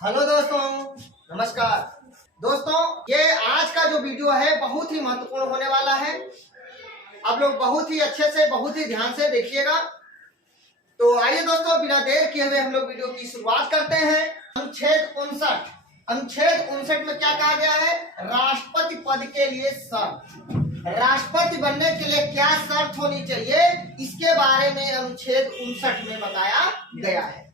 Hello दोस्तों, नमस्कार। दोस्तों, ये आज का जो वीडियो है बहुत ही महत्वपूर्ण होने वाला है। आप लोग बहुत ही अच्छे से, बहुत ही ध्यान से देखिएगा। तो आइए दोस्तों, बिना देर किए हुए हम लोग वीडियो की शुरुआत करते हैं। अनुच्छेद 59 में क्या कहा गया है? राष्ट्रपति पद के लिए शर्त। राष्ट्रपति बनने के लिए क्या शर्त होनी चाहिए, इसके बारे में अनुच्छेद 59 में बताया गया है।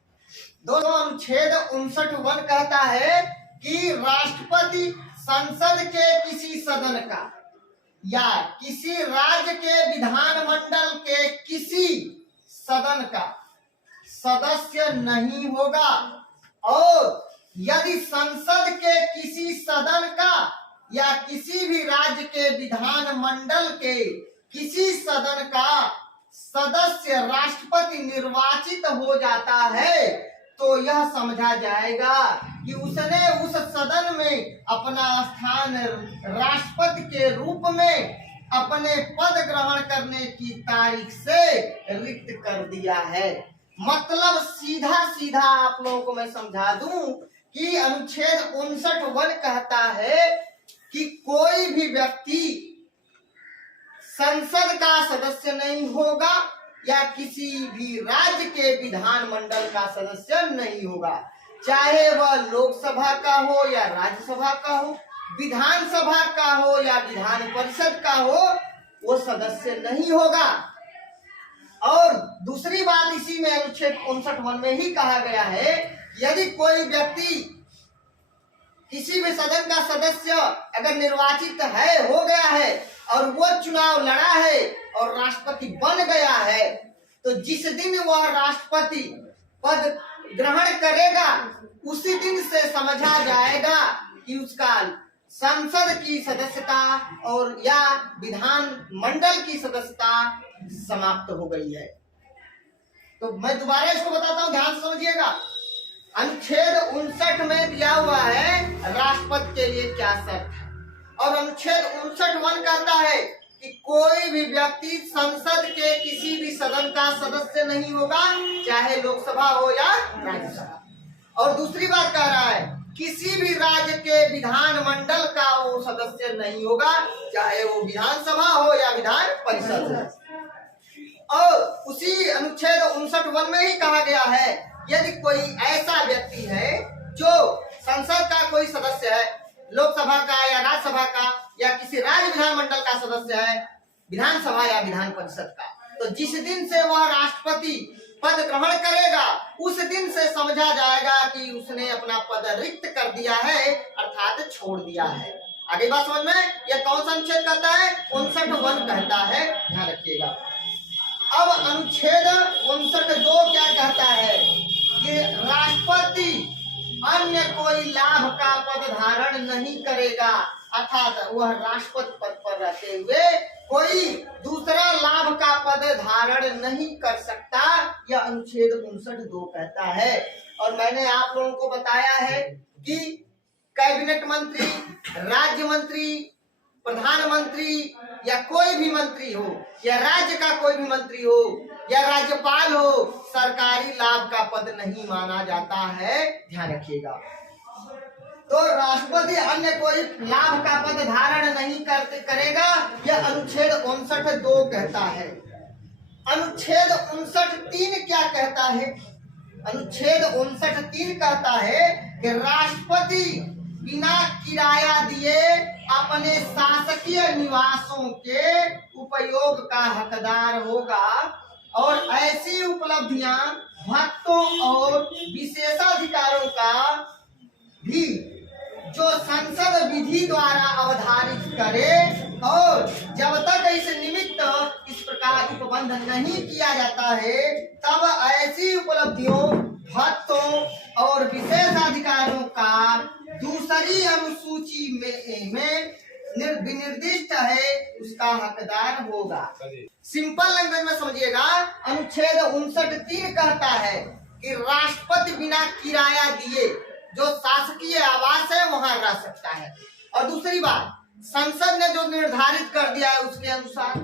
दोस्तों, अनुच्छेद 59(1) कहता है कि राष्ट्रपति संसद के किसी सदन का या किसी राज्य के विधानमंडल के किसी सदन का सदस्य नहीं होगा, और यदि संसद के किसी सदन का या किसी भी राज्य के विधानमंडल के किसी सदन का सदस्य राष्ट्रपति निर्वाचित हो जाता है, तो यह समझा जाएगा कि उसने उस सदन में अपना स्थान राष्ट्रपति के रूप में अपने पद ग्रहण करने की तारीख से रिक्त कर दिया है। मतलब सीधा सीधा आप लोगों को मैं समझा दूं कि अनुच्छेद 59(1) कहता है कि कोई भी व्यक्ति संसद का सदस्य नहीं होगा या किसी भी राज्य के विधानमंडल का सदस्य नहीं होगा, चाहे वह लोकसभा का हो या राज्यसभा का हो, विधानसभा का हो या विधान परिषद का हो, वो सदस्य नहीं होगा। और दूसरी बात इसी में अनुच्छेद 59(1) में ही कहा गया है, यदि कोई व्यक्ति किसी भी सदन का सदस्य अगर निर्वाचित है, हो गया है, और वो चुनाव लड़ा है और राष्ट्रपति बन गया है, तो जिस दिन वह राष्ट्रपति पद ग्रहण करेगा उसी दिन से समझा जाएगा कि उसका संसद की सदस्यता और या विधान मंडल की सदस्यता समाप्त हो गई है। तो मैं दोबारा इसको बताता हूँ, ध्यान से समझिएगा। अनुच्छेद 59 में दिया हुआ है राष्ट्रपति के लिए क्या शर्त है, और अनुच्छेद 59(1) कहता है कि कोई भी व्यक्ति संसद के किसी भी सदन का सदस्य नहीं होगा, चाहे लोकसभा हो या राज्यसभा। और दूसरी बात कह रहा है, किसी भी राज्य के विधानमंडल का वो सदस्य नहीं होगा, चाहे वो विधानसभा हो या विधान परिषद हो। और उसी अनुच्छेद 59(1) में ही कहा गया है, यदि कोई ऐसा व्यक्ति है जो संसद का कोई सदस्य है, लोकसभा का या राज्यसभा का या किसी राज्य विधानमंडल का सदस्य है, विधानसभा या विधान परिषद का, तो जिस दिन से वह राष्ट्रपति पद ग्रहण करेगा उस दिन से समझा जाएगा कि उसने अपना पद रिक्त कर दिया है, अर्थात छोड़ दिया है। आगे बात समझ में? यह कौन सा अनुच्छेद कहता है? 59(1) कहता है, ध्यान रखिएगा। अब अनुच्छेद 59(2) क्या कहता है कि राष्ट्रपति अन्य कोई लाभ का पद धारण नहीं करेगा, अर्थात वह राष्ट्रपति पद पर रहते हुए कोई दूसरा लाभ का पद धारण नहीं कर सकता, यह अनुच्छेद 59(2) कहता है। और मैंने आप लोगों को बताया है कि कैबिनेट मंत्री, राज्य मंत्री, प्रधानमंत्री या कोई भी मंत्री हो या राज्य का कोई भी मंत्री हो या राज्यपाल हो, सरकारी लाभ का पद नहीं माना जाता है, ध्यान रखिएगा। तो राष्ट्रपति अन्य कोई लाभ का पद धारण नहीं करेगा, यह अनुच्छेद 59(2) कहता है। अनुच्छेद 59(3) क्या कहता है? अनुच्छेद 59(3) कहता है कि राष्ट्रपति बिना किराया दिए अपने शासकीय निवासों के उपयोग का हकदार होगा, और ऐसी उपलब्धियां भक्तों और विशेषाधिकारों का भी जो संसद विधि द्वारा अवधारित करे, और जब तक इस निमित्त इस प्रकार उपबंध नहीं किया जाता है, तब ऐसी उपलब्धियों, भक्तों और विशेषाधिकारों का दूसरी अनुसूची में विनिर्दिष्ट है, उसका हकदार होगा। सिंपल लैंग्वेज में समझिएगा, अनुच्छेद 59(3) कहता है कि राष्ट्रपति बिना किराया दिए जो शासकीय आवास है वहां रह सकता है, और दूसरी बात, संसद ने जो निर्धारित कर दिया है उसके अनुसार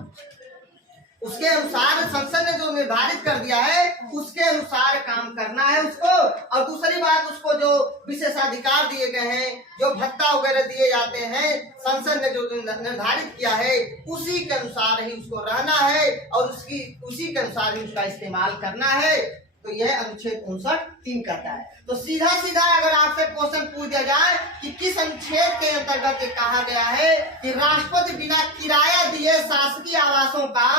उसके अनुसार संसद ने जो निर्धारित कर दिया है उसके अनुसार काम करना है उसको। और दूसरी बात, उसको जो विशेषाधिकार दिए गए हैं, जो भत्ता वगैरह दिए जाते हैं, संसद ने जो निर्धारित किया है उसी के अनुसार ही उसको रहना है और उसी के अनुसार ही उसका इस्तेमाल करना है। तो यह अनुच्छेद 59(3) कहता है। तो सीधा सीधा अगर आपसे क्वेश्चन पूछ दिया जाए कि किस अनुच्छेद के अंतर्गत ये कहा गया है कि राष्ट्रपति बिना किराया दिए शासकीय आवासों का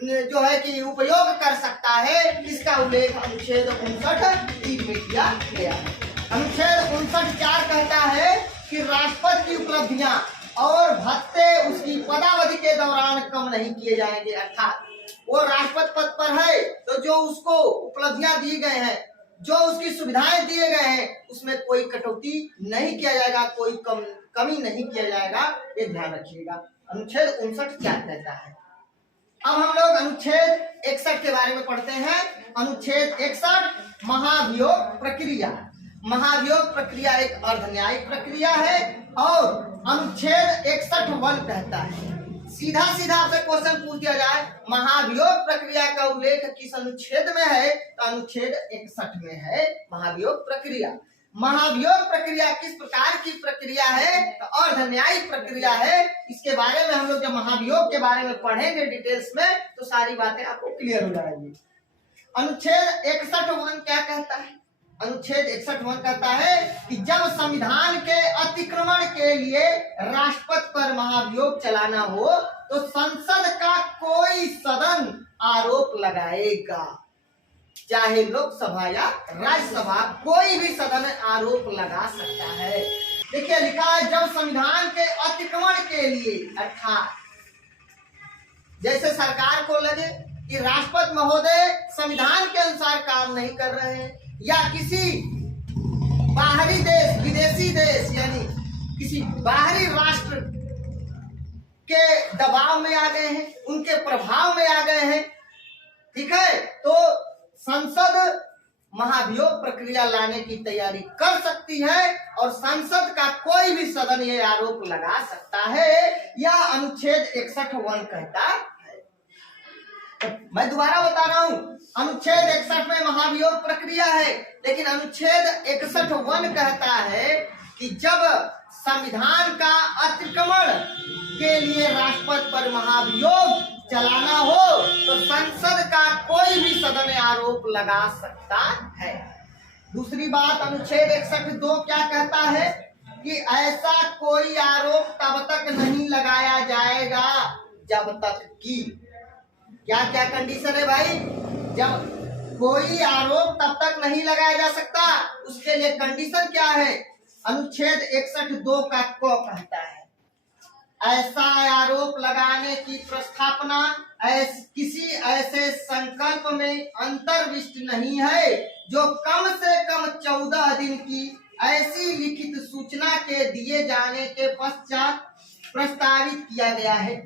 जो है कि उपयोग कर सकता है, इसका उल्लेख अनुच्छेद 59(3) में किया गया है। अनुच्छेद 59(4) कहता है कि राष्ट्रपति की उपलब्धियां और भत्ते उसकी पदावधि के दौरान कम नहीं किए जाएंगे। अर्थात वो राष्ट्रपति पद पर है तो जो उसको उपलब्धियां दी गए हैं, जो उसकी सुविधाएं दिए गए हैं, उसमें कोई कटौती नहीं किया जाएगा, कोई कमी नहीं किया जाएगा, ये ध्यान रखिएगा। अनुच्छेद 59 क्या कहता है। अब हम लोग अनुच्छेद 61 के बारे में पढ़ते हैं। अनुच्छेद 61 महाभियोग प्रक्रिया। महाभियोग प्रक्रिया एक अर्ध न्यायिक प्रक्रिया है और अनुच्छेद 61(1) कहता है, सीधा सीधा आपसे क्वेश्चन पूछ दिया जाए महाभियोग प्रक्रिया का उल्लेख किस अनुच्छेद में है, तो अनुच्छेद 61 में है महाभियोग प्रक्रिया। महाभियोग प्रक्रिया किस प्रकार की प्रक्रिया है, तो अर्ध न्यायिक प्रक्रिया है। इसके बारे में हम लोग जब महाभियोग के बारे में पढ़ेंगे डिटेल्स में तो सारी बातें आपको क्लियर हो जाएंगी। अनुच्छेद 61(1) क्या कहता है। अनुच्छेद 61(1) कहता है कि जब संविधान के अतिक्रमण के लिए राष्ट्रपति पर महाभियोग चलाना हो तो संसद का कोई सदन आरोप लगाएगा, चाहे लोकसभा या राज्यसभा, कोई भी सदन आरोप लगा सकता है। देखिए लिखा है जब संविधान के अतिक्रमण के लिए, अर्थात जैसे सरकार को लगे कि राष्ट्रपति महोदय संविधान के अनुसार काम नहीं कर रहे हैं या किसी बाहरी देश, विदेशी देश यानी किसी बाहरी राष्ट्र के दबाव में आ गए हैं, उनके प्रभाव में आ गए हैं, ठीक है, तो संसद महाभियोग प्रक्रिया लाने की तैयारी कर सकती है और संसद का कोई भी सदन ये आरोप लगा सकता है, यह अनुच्छेद 61(1) कहता है। मैं दोबारा बता रहा हूं, अनुच्छेद 61 में महाभियोग प्रक्रिया है, लेकिन अनुच्छेद 61(1) कहता है कि जब संविधान का अतिक्रमण के लिए राष्ट्रपति पर महाभियोग चलाना हो तो संसद का कोई भी सदन आरोप लगा सकता है। दूसरी बात, अनुच्छेद 61(2) क्या कहता है कि ऐसा कोई आरोप तब तक नहीं लगाया जाएगा जब तक कि, क्या क्या कंडीशन है भाई, जब कोई आरोप तब तक नहीं लगाया जा सकता, उसके लिए कंडीशन क्या है। अनुच्छेद 61(2) का क कहता है ऐसा आरोप लगाने की प्रस्तावना किसी ऐसे संकल्प में अंतर्विष्ट नहीं है जो कम से कम 14 दिन की ऐसी लिखित सूचना के दिए जाने के पश्चात प्रस्तावित किया गया है,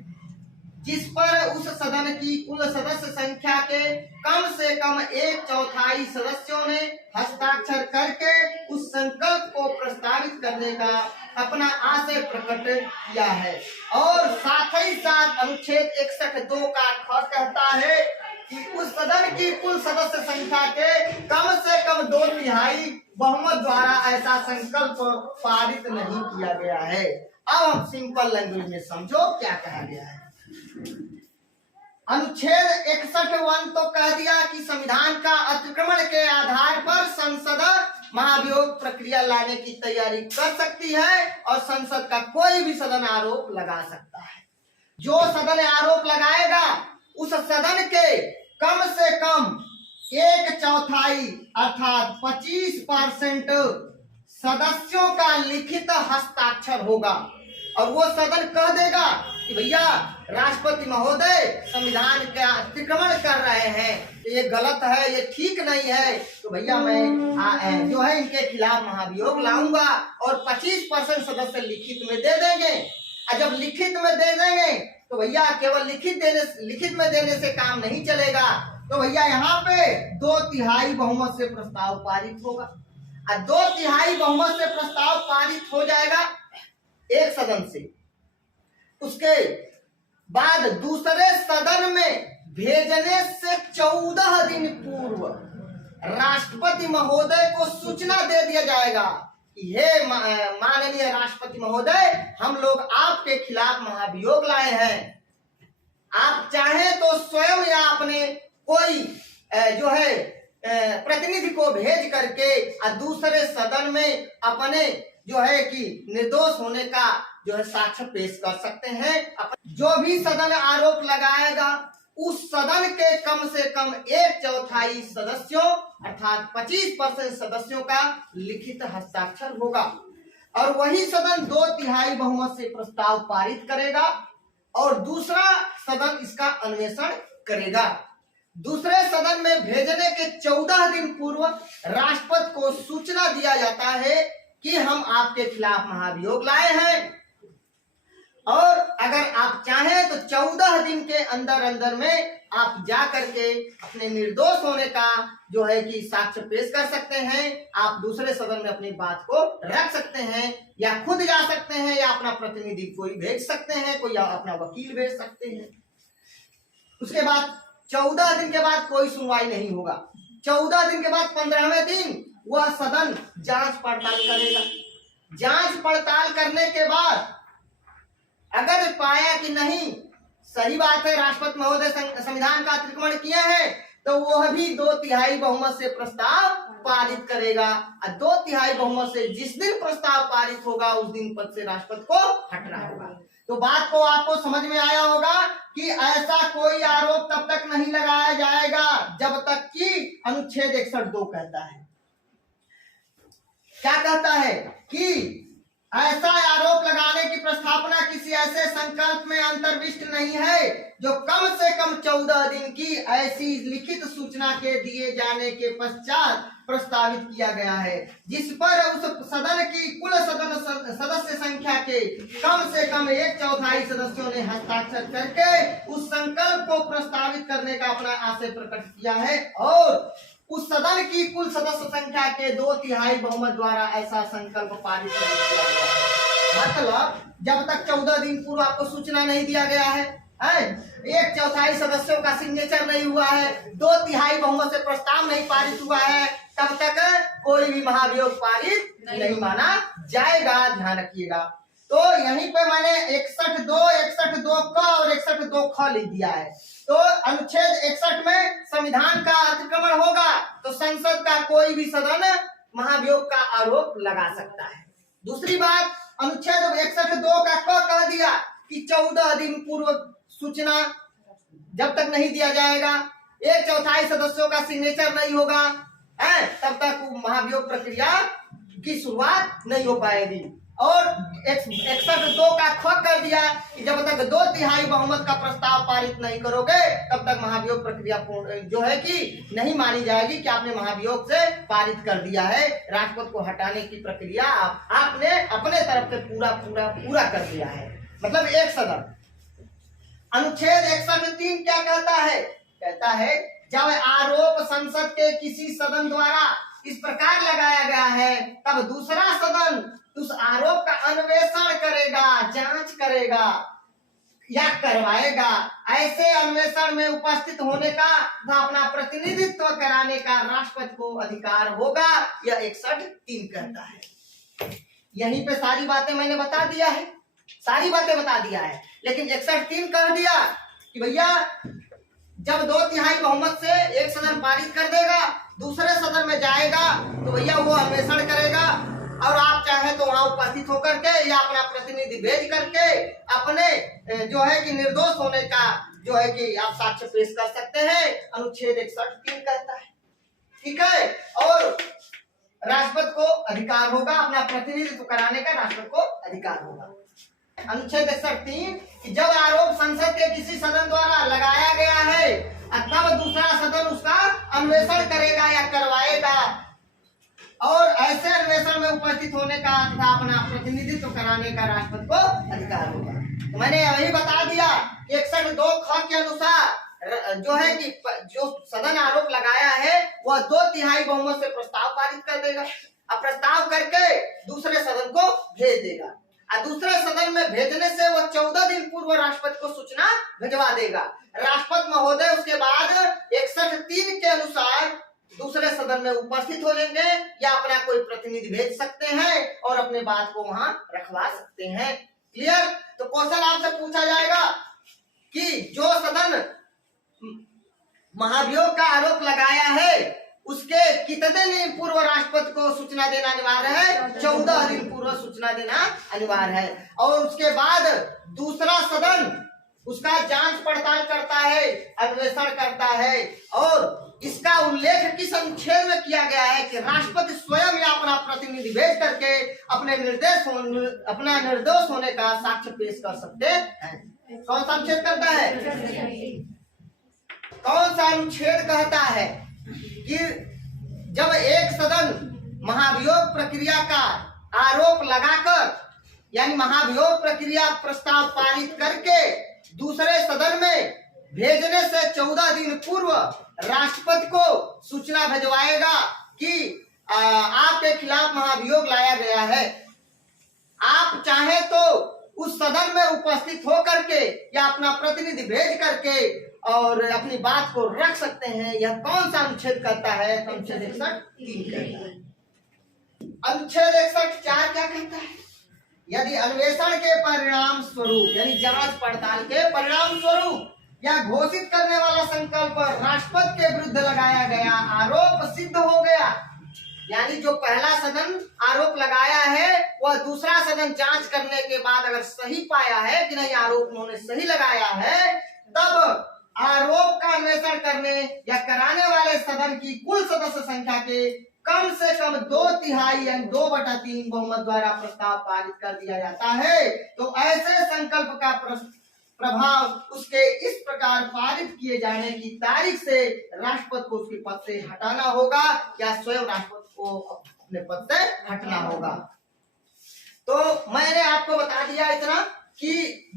जिस पर उस सदन की कुल सदस्य संख्या के कम से कम 1/4 सदस्यों ने हस्ताक्षर करके उस संकल्प को प्रस्तावित करने का अपना आशय प्रकट किया है। और साथ ही साथ अनुच्छेद 61(2) का ख कहता है कि उस सदन की कुल सदस्य संख्या के कम से कम 2/3 बहुमत द्वारा ऐसा संकल्प पारित नहीं किया गया है। अब हम सिंपल लैंग्वेज में समझो क्या कहा गया है। अनुच्छेद 61(1) तो कह दिया कि संविधान का अतिक्रमण के आधार पर संसद महाभियोग प्रक्रिया लाने की तैयारी कर सकती है और संसद का कोई भी सदन आरोप लगा सकता है। जो सदन आरोप लगाएगा उस सदन के कम से कम 1/4 अर्थात 25% सदस्यों का लिखित हस्ताक्षर होगा और वो सदन कह देगा कि भैया राष्ट्रपति महोदय संविधान का अतिक्रमण कर रहे हैं, ये गलत है, ये ठीक नहीं है, तो भैया मैं जो है इनके खिलाफ महाभियोग लाऊंगा और 25% सदस्य लिखित में दे देंगे। और जब लिखित में दे देंगे तो भैया केवल लिखित में देने से काम नहीं चलेगा, तो भैया यहाँ पे 2/3 बहुमत से प्रस्ताव पारित होगा। और 2/3 बहुमत से प्रस्ताव पारित हो जाएगा एक सदन से, उसके बाद दूसरे सदन में भेजने से 14 दिन पूर्व राष्ट्रपति महोदय को सूचना दे दिया जाएगा, हे माननीय राष्ट्रपति महोदय, हम लोग आपके खिलाफ महाभियोग लाए हैं। आप चाहें तो स्वयं या अपने कोई जो है प्रतिनिधि को भेज करके दूसरे सदन में अपने जो है कि निर्दोष होने का जो है साक्ष्य पेश कर सकते हैं। जो भी सदन आरोप लगाएगा उस सदन के कम से कम 1/4 सदस्यों अर्थात 25% सदस्यों का लिखित हस्ताक्षर होगा और वही सदन 2/3 बहुमत से प्रस्ताव पारित करेगा और दूसरा सदन इसका अन्वेषण करेगा। दूसरे सदन में भेजने के 14 दिन पूर्व राष्ट्रपति को सूचना दिया जाता है कि हम आपके खिलाफ महाभियोग लाए हैं और अगर आप चाहें तो 14 दिन के अंदर अंदर में आप जा करके अपने निर्दोष होने का जो है कि साक्ष्य पेश कर सकते हैं। आप दूसरे सदन में अपनी बात को रख सकते हैं या खुद जा सकते हैं या अपना प्रतिनिधि कोई भेज सकते हैं, कोई अपना वकील भेज सकते हैं। उसके बाद 14 दिन के बाद कोई सुनवाई नहीं होगा। 14 दिन के बाद 15वें दिन वह सदन जांच पड़ताल करेगा। जांच पड़ताल करने के बाद अगर पाया कि नहीं सही बात है, राष्ट्रपति महोदय संविधान का अतिक्रमण किए हैं, तो वह भी 2/3 बहुमत से प्रस्ताव पारित करेगा और 2/3 बहुमत से जिस दिन प्रस्ताव पारित होगा उस दिन पद से राष्ट्रपति को हटना होगा। तो बात को आपको समझ में आया होगा कि ऐसा कोई आरोप तब तक नहीं लगाया जाएगा जब तक कि अनुच्छेद 61(2) कहता है। क्या कहता है कि ऐसा आरोप लगाने की प्रस्तावना किसी ऐसे संकल्प में अंतर्विष्ट नहीं है जो कम से कम 14 दिन की ऐसी लिखित सूचना के दिए जाने के पश्चात प्रस्तावित किया गया है, जिस पर उस सदन की कुल सदस्य संख्या के कम से कम 1/4 सदस्यों ने हस्ताक्षर करके उस संकल्प को प्रस्तावित करने का अपना आशय प्रकट किया है और उस सदन की कुल सदस्य संख्या के 2/3 बहुमत द्वारा ऐसा संकल्प पारित किया गया है। मतलब जब तक 14 दिन पूर्व आपको सूचना नहीं दिया गया है, 1/4 सदस्यों का सिग्नेचर नहीं हुआ है, 2/3 बहुमत से प्रस्ताव नहीं पारित हुआ है, तब तक कोई भी महाभियोग पारित नहीं माना जाएगा। ध्यान रखिएगा। तो यहीं पे मैंने 61(2) क और 61(2) ख लिख दिया है। तो अनुच्छेद 61 में संविधान का अतिक्रमण होगा तो संसद का कोई भी सदन महाभियोग का आरोप लगा सकता है। दूसरी बात, अनुच्छेद 61(2) का क कह दिया कि 14 दिन पूर्व सूचना जब तक नहीं दिया जाएगा, 1/4 सदस्यों का सिग्नेचर नहीं होगा, तब तक महाभियोग प्रक्रिया की शुरुआत नहीं हो पाएगी। और 61(2) का ख कर दिया कि जब तक 2/3 बहुमत का प्रस्ताव पारित नहीं करोगे तब तक महाभियोग प्रक्रिया जो है कि नहीं मानी जाएगी कि आपने महाभियोग से पारित कर दिया है। राष्ट्रपति को हटाने की प्रक्रिया आपने अपने तरफ से पूरा कर दिया है। मतलब एक सदन। अनुच्छेद 61(3) क्या कहता है? कहता है जब आरोप संसद के किसी सदन द्वारा इस प्रकार लगाया गया है तब दूसरा सदन उस आरोप का अन्वेषण करेगा, जांच करेगा या करवाएगा। ऐसे अन्वेषण में उपस्थित होने का तथा अपना प्रतिनिधित्व कराने का राष्ट्रपति को अधिकार होगा। यह 61(3) कहता है। यहीं पे सारी बातें मैंने बता दिया है, सारी बातें बता दिया है, लेकिन 61(3) कह दिया कि भैया जब 2/3 बहुमत से एक सदन पारित कर देगा, दूसरे सदन में जाएगा तो भैया वो अन्वेषण करेगा और आप चाहे तो वहां उपस्थित होकर के या अपना प्रतिनिधि भेज करके अपने जो है कि निर्दोष होने का जो है कि आप साक्ष्य पेश कर सकते हैं। अनुच्छेद 61(3) कहता है। ठीक है। और राष्ट्रपति को अधिकार होगा अपना प्रतिनिधित्व कराने का, राष्ट्रपति को अधिकार होगा। अनुच्छेद 61(3) कि जब आरोप संसद के किसी सदन द्वारा लगाया गया है तब दूसरा सदन उसका अन्वेषण करेगा या करवाएगा और ऐसे अन्वेषण में उपस्थित होने का तथा अपना प्रतिनिधित्व कराने का राष्ट्रपति को अधिकार होगा। तो मैंने यही बता दिया कि 61(2) ख के अनुसार जो है कि जो सदन आरोप लगाया है वह 2/3 बहुमत से प्रस्ताव पारित कर देगा और प्रस्ताव करके दूसरे सदन को भेज देगा और दूसरे सदन में भेजने से वह 14 दिन पूर्व राष्ट्रपति को सूचना भिजवा देगा। राष्ट्रपति महोदय उसके बाद 61(3) के अनुसार दूसरे सदन में उपस्थित हो जाएंगे या अपना कोई प्रतिनिधि भेज सकते हैं और अपने बात को वहां रखवा सकते हैं। क्लियर? तो क्वेश्चन आपसे पूछा जाएगा कि जो सदन महाभियोग का आरोप लगाया है उसके कितने दिन पूर्व राष्ट्रपति को सूचना देना अनिवार्य है? 14 दिन पूर्व सूचना देना अनिवार्य है। और उसके बाद दूसरा सदन उसका जांच पड़ताल करता है, अन्वेषण करता है और इसका उल्लेख किस अनुच्छेद में किया गया है कि राष्ट्रपति स्वयं या अपना प्रतिनिधि भेज करके अपना निर्दोष होने का साक्ष्य पेश कर सकते हैं। कौन सा अनुच्छेद करता है? कौन सा अनुच्छेद कहता है कि जब एक सदन महाभियोग प्रक्रिया का आरोप लगाकर यानी महाभियोग प्रक्रिया प्रस्ताव पारित करके दूसरे सदन में भेजने से 14 दिन पूर्व राष्ट्रपति को सूचना भिजवाएगा कि आपके खिलाफ महाभियोग लाया गया है। आप चाहे तो उस सदन में उपस्थित होकर के या अपना प्रतिनिधि भेज करके और अपनी बात को रख सकते हैं। यह कौन सा अनुच्छेद करता है? अनुच्छेद 61(3) कहता है। अनुच्छेद 61(4) क्या कहता है? यदि अन्वेषण के परिणाम स्वरूप यानी जांच पड़ताल के परिणाम स्वरूप या घोषित करने वाला संकल्प राष्ट्रपति के विरुद्ध लगाया गया आरोप सिद्ध हो गया, यानी जो पहला सदन आरोप लगाया है वह दूसरा सदन जांच करने के बाद अगर सही पाया है कि नहीं आरोप उन्होंने सही लगाया है, तब आरोप का अन्वेषण करने या कराने वाले सदन की कुल सदस्य संख्या के कम से कम 2/3 यानी 2/3 बहुमत द्वारा प्रस्ताव पारित कर दिया जाता है। तो ऐसे संकल्प का प्रभाव उसके इस प्रकार पारित किए जाने की तारीख से राष्ट्रपति को उसके पद से हटाना होगा या स्वयं राष्ट्रपति को अपने पद से हटना होगा। तो मैंने आपको बता दिया इतना कि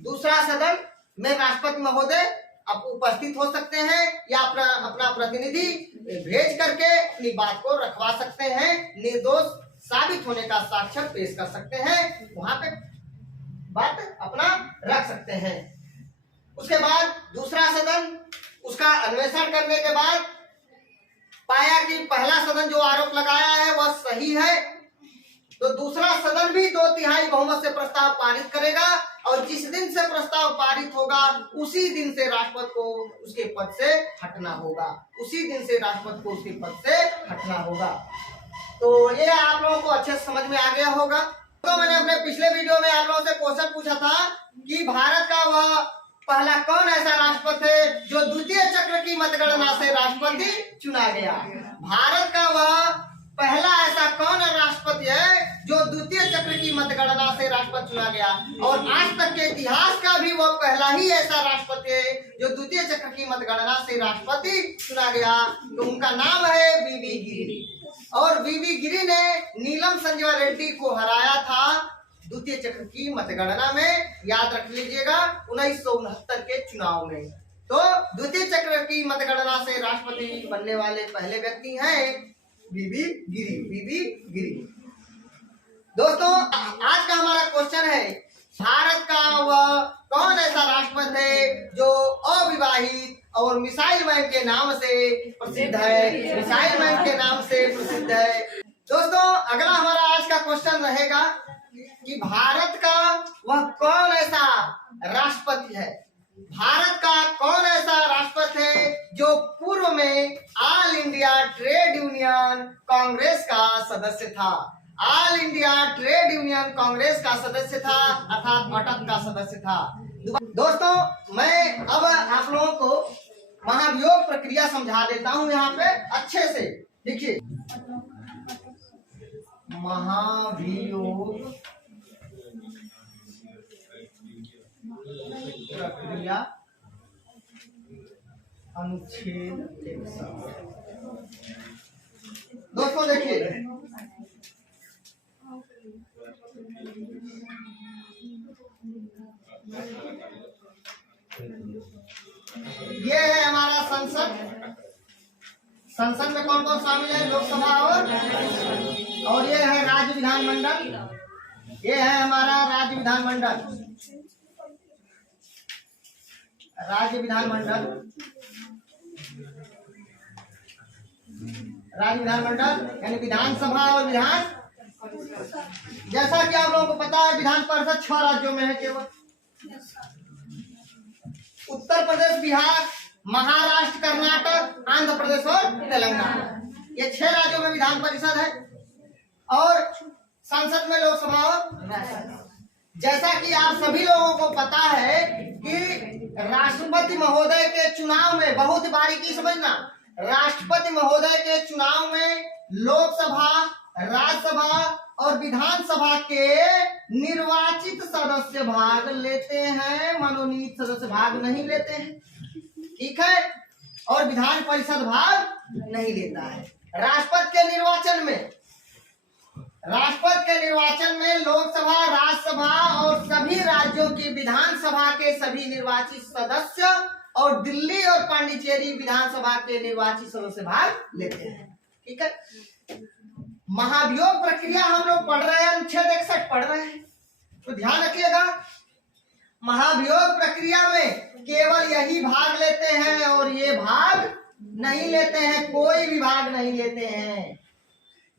दूसरा सदन में राष्ट्रपति महोदय आप उपस्थित हो सकते हैं या अपना प्रतिनिधि भेज करके अपनी बात को रखवा सकते हैं, निर्दोष साबित होने का साक्ष्य पेश कर सकते हैं, वहां पे बात अपना रख सकते हैं। उसके बाद दूसरा सदन उसका अन्वेषण करने के बाद पाया कि पहला सदन जो आरोप लगाया है वह सही है, तो दूसरा सदन भी 2/3 बहुमत से प्रस्ताव पारित करेगा और जिस दिन से प्रस्ताव पारित होगा उसी दिन से राष्ट्रपति को उसके पद से हटना होगा, उसी दिन से राष्ट्रपति को उसके पद से हटना होगा। तो ये आप लोगों को अच्छे से समझ में आ गया होगा। तो मैंने अपने पिछले वीडियो में आप लोगों से क्वेश्चन पूछा था कि भारत का वह पहला कौन ऐसा राष्ट्रपति है जो द्वितीय चक्र की मतगणना से राष्ट्रपति चुना गया। भारत का वह पहला ऐसा कौन राष्ट्रपति है जो द्वितीय चक्र की मतगणना से राष्ट्रपति चुना गया, और आज तक के इतिहास का भी वह पहला ही ऐसा राष्ट्रपति है जो द्वितीय चक्र की मतगणना से राष्ट्रपति चुना गया। तो उनका नाम है वीवी गिरी, और वीवी गिरी ने नीलम संजय रेड्डी को हराया था द्वितीय चक्र की मतगणना में। याद रख लीजिएगा 1969 के चुनाव में। तो द्वितीय चक्र की मतगणना से राष्ट्रपति बनने वाले पहले व्यक्ति हैं वीवी गिरी। दोस्तों आज का हमारा क्वेश्चन है भारत का वह कौन ऐसा राष्ट्रपति है जो अविवाहित और मिसाइल मैन के नाम से प्रसिद्ध है, मिसाइल मैन के नाम से प्रसिद्ध है। दोस्तों अगला हमारा आज का क्वेश्चन रहेगा कि भारत का वह कौन ऐसा राष्ट्रपति है, भारत का कौन ऐसा राष्ट्रपति है जो पूर्व में all India trade union Congress का सदस्य था, all India trade union Congress का सदस्य था अर्थात अटक का सदस्य था। दोस्तों मैं अब आप लोगों को महाभियोग प्रक्रिया समझा देता हूं, यहाँ पे अच्छे से देखिए। महाभियोग प्रक्रिया अनुच्छेद 100। दोस्तों देखिए ये है हमारा संसद। संसद में कौन कौन शामिल है? लोकसभा और ये है राज्य विधानमंडल। ये है हमारा राज्य विधानमंडल। राज्य विधानमंडल, राज्य विधानमंडल यानी विधानसभा और विधान। जैसा कि आप लोगों को पता है विधान परिषद 6 राज्यों में है केवल। उत्तर प्रदेश, बिहार, महाराष्ट्र, कर्नाटक, आंध्र प्रदेश और तेलंगाना, ये 6 राज्यों में विधान परिषद है। और संसद में लोकसभा और राज्यसभा। जैसा कि आप सभी लोगों को पता है कि राष्ट्रपति महोदय के चुनाव में, बहुत बारीकी समझना, राष्ट्रपति महोदय के चुनाव में लोकसभा, राज्यसभा और विधानसभा के निर्वाचित सदस्य भाग लेते हैं, मनोनीत सदस्य भाग नहीं लेते हैं, ठीक है। और विधान परिषद भाग नहीं लेता है। राष्ट्रपति के निर्वाचन में लोकसभा, राज्यसभा और सभी राज्यों की विधानसभा के सभी निर्वाचित सदस्य और दिल्ली और पांडिचेरी विधानसभा के निर्वाचित सदस्य भाग लेते हैं, ठीक है। महाभियोग प्रक्रिया हम लोग पढ़ रहे हैं, अनुच्छेद 61 पढ़ रहे हैं, तो ध्यान रखिएगा। महाभियोग प्रक्रिया में केवल यही भाग लेते हैं और ये भाग नहीं लेते हैं, कोई भी भाग नहीं लेते हैं।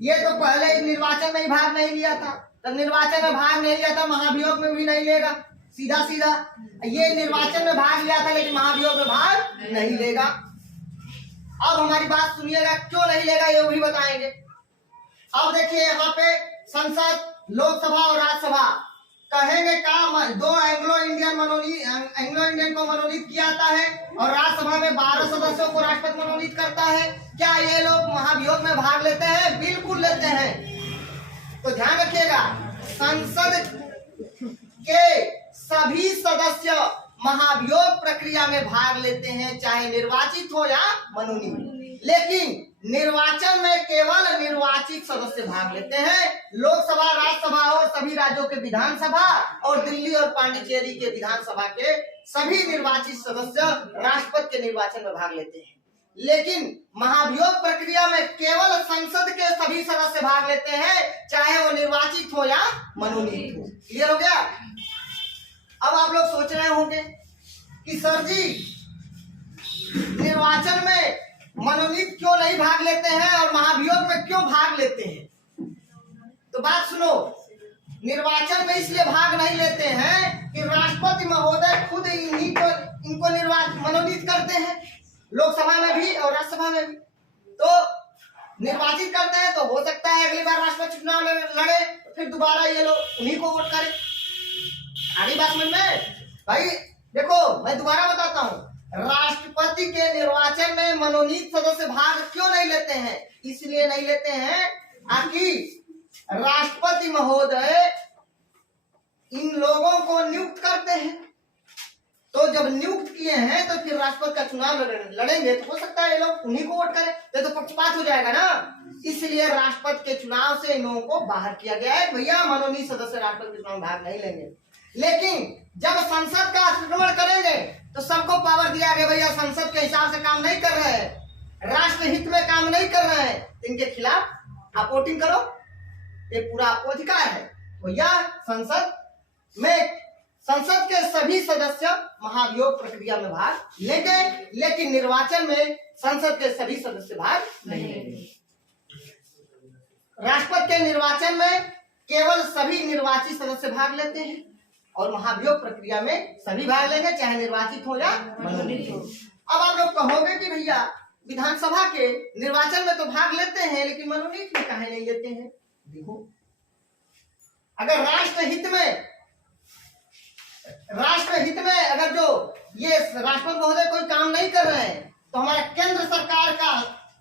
ये तो पहले निर्वाचन में ही भाग नहीं लिया था, तब निर्वाचन में भाग नहीं लिया था, महाभियोग में भी नहीं लेगा, सीधा सीधा। ये निर्वाचन में भाग लिया था लेकिन महाभियोग में भाग नहीं लेगा। अब हमारी बात सुनिएगा, क्यों नहीं लेगा ये भी बताएंगे। अब देखिए यहाँ पे संसद, लोकसभा और राज्यसभा कहेंगे का 2 एंग्लो इंडियन को मनोनीत किया जाता है और राज्यसभा में 12 सदस्यों को राष्ट्रपति मनोनीत करता है। क्या ये लोग महाभियोग में भाग लेते हैं? बिल्कुल लेते हैं। तो ध्यान रखिएगा, संसद के सभी सदस्य महाभियोग प्रक्रिया में भाग लेते हैं, चाहे निर्वाचित हो या मनोनीत। लेकिन निर्वाचन में केवल निर्वाचित सदस्य भाग लेते हैं। लोकसभा, राज्यसभा और सभी राज्यों के विधानसभा और दिल्ली और पांडिचेरी के विधानसभा के सभी निर्वाचित सदस्य राष्ट्रपति के निर्वाचन में भाग लेते हैं। लेकिन महाभियोग प्रक्रिया में केवल संसद के सभी सदस्य भाग लेते हैं, चाहे वो निर्वाचित हो या मनोनीत हो। क्लियर हो गया? अब आप लोग सोच रहे होंगे कि सर जी निर्वाचन में मनोनीत क्यों नहीं भाग लेते हैं और महाभियोग में क्यों भाग लेते हैं? तो बात सुनो, निर्वाचन में इसलिए भाग नहीं लेते हैं कि राष्ट्रपति महोदय खुद इनको मनोनीत करते हैं, लोकसभा में भी और राज्यसभा में भी। तो निर्वाचित करते हैं तो हो सकता है अगली बार राष्ट्रपति चुनाव लड़े, फिर दोबारा ये लोग उन्हीं को वोट करें। आगे बात समझ में भाई? देखो मैं दोबारा बताता हूँ, राष्ट्रपति के निर्वाचन में मनोनीत सदस्य भाग क्यों नहीं लेते हैं? इसलिए नहीं लेते हैं कि राष्ट्रपति महोदय इन लोगों को नियुक्त करते हैं, तो जब नियुक्त किए हैं तो फिर राष्ट्रपति का चुनाव लड़ेंगे तो हो सकता है ये लोग उन्हीं को वोट करें, तो पक्षपात हो जाएगा ना। इसलिए राष्ट्रपति के चुनाव से इन लोगों को बाहर किया गया है, भैया मनोनीत सदस्य राष्ट्रपति के चुनाव में भाग नहीं लेंगे। लेकिन जब संसद का अतिक्रमण करेंगे तो सबको पावर दिया गया, भैया संसद के हिसाब से काम नहीं कर रहे हैं, राष्ट्र हित में काम नहीं कर रहे हैं, इनके खिलाफ आप वोटिंग करो, ये पूरा आपको अधिकार है। भैया संसद के सभी सदस्य महाभियोग प्रक्रिया में भाग लेंगे, लेकिन निर्वाचन में संसद के सभी सदस्य भाग नहीं लेंगे। राष्ट्रपति के निर्वाचन में केवल सभी निर्वाचित सदस्य भाग लेते हैं और महाभियोग प्रक्रिया में सभी भाग लेंगे, चाहे निर्वाचित हो या मनोनीत हो। अब आप लोग कहोगे कि भैया विधानसभा के निर्वाचन में तो भाग लेते हैं लेकिन मनोनीत में काहे नहीं लेते हैं? देखो, अगर राष्ट्रहित में अगर जो ये राष्ट्रपति महोदय कोई काम नहीं कर रहे हैं तो हमारा केंद्र सरकार का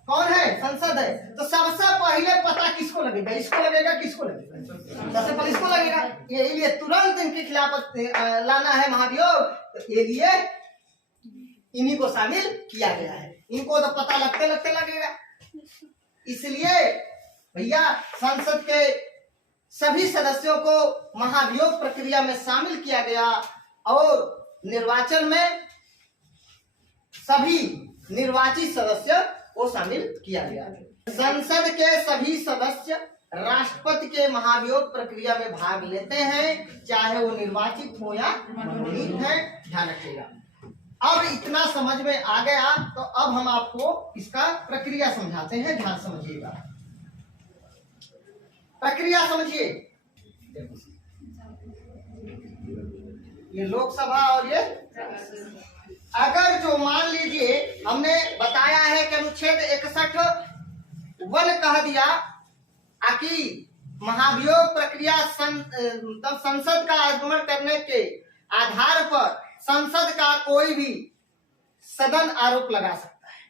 कौन है? संसद है। तो सबसे पहले पता किसको लगेगा? इसको लगेगा, किसको लगेगा? सबसे पहले इसको लगेगा। ये लिए तुरंत इनके खिलाफ लाना है महाभियोग, तो ये लिए इन्हीं को शामिल किया गया है। इनको तो पता लगते लगेगा। इसलिए भैया संसद के सभी सदस्यों को महाभियोग प्रक्रिया में शामिल किया गया और निर्वाचन में सभी निर्वाचित सदस्य को शामिल किया गया। संसद के सभी सदस्य राष्ट्रपति के महाभियोग प्रक्रिया में भाग लेते हैं, चाहे वो निर्वाचित हो या मनोनीत है। ध्यान रखिएगा। अब इतना समझ में आ गया, तो अब हम आपको इसका प्रक्रिया समझाते हैं। ध्यान समझिएगा, प्रक्रिया समझिए। ये लोकसभा और ये अगर जो मान लीजिए हमने बताया है कि अनुच्छेद 61 कह दिया कि महाभियोग प्रक्रिया तब संसद का आगमन करने के आधार पर संसद का कोई भी सदन आरोप लगा सकता है।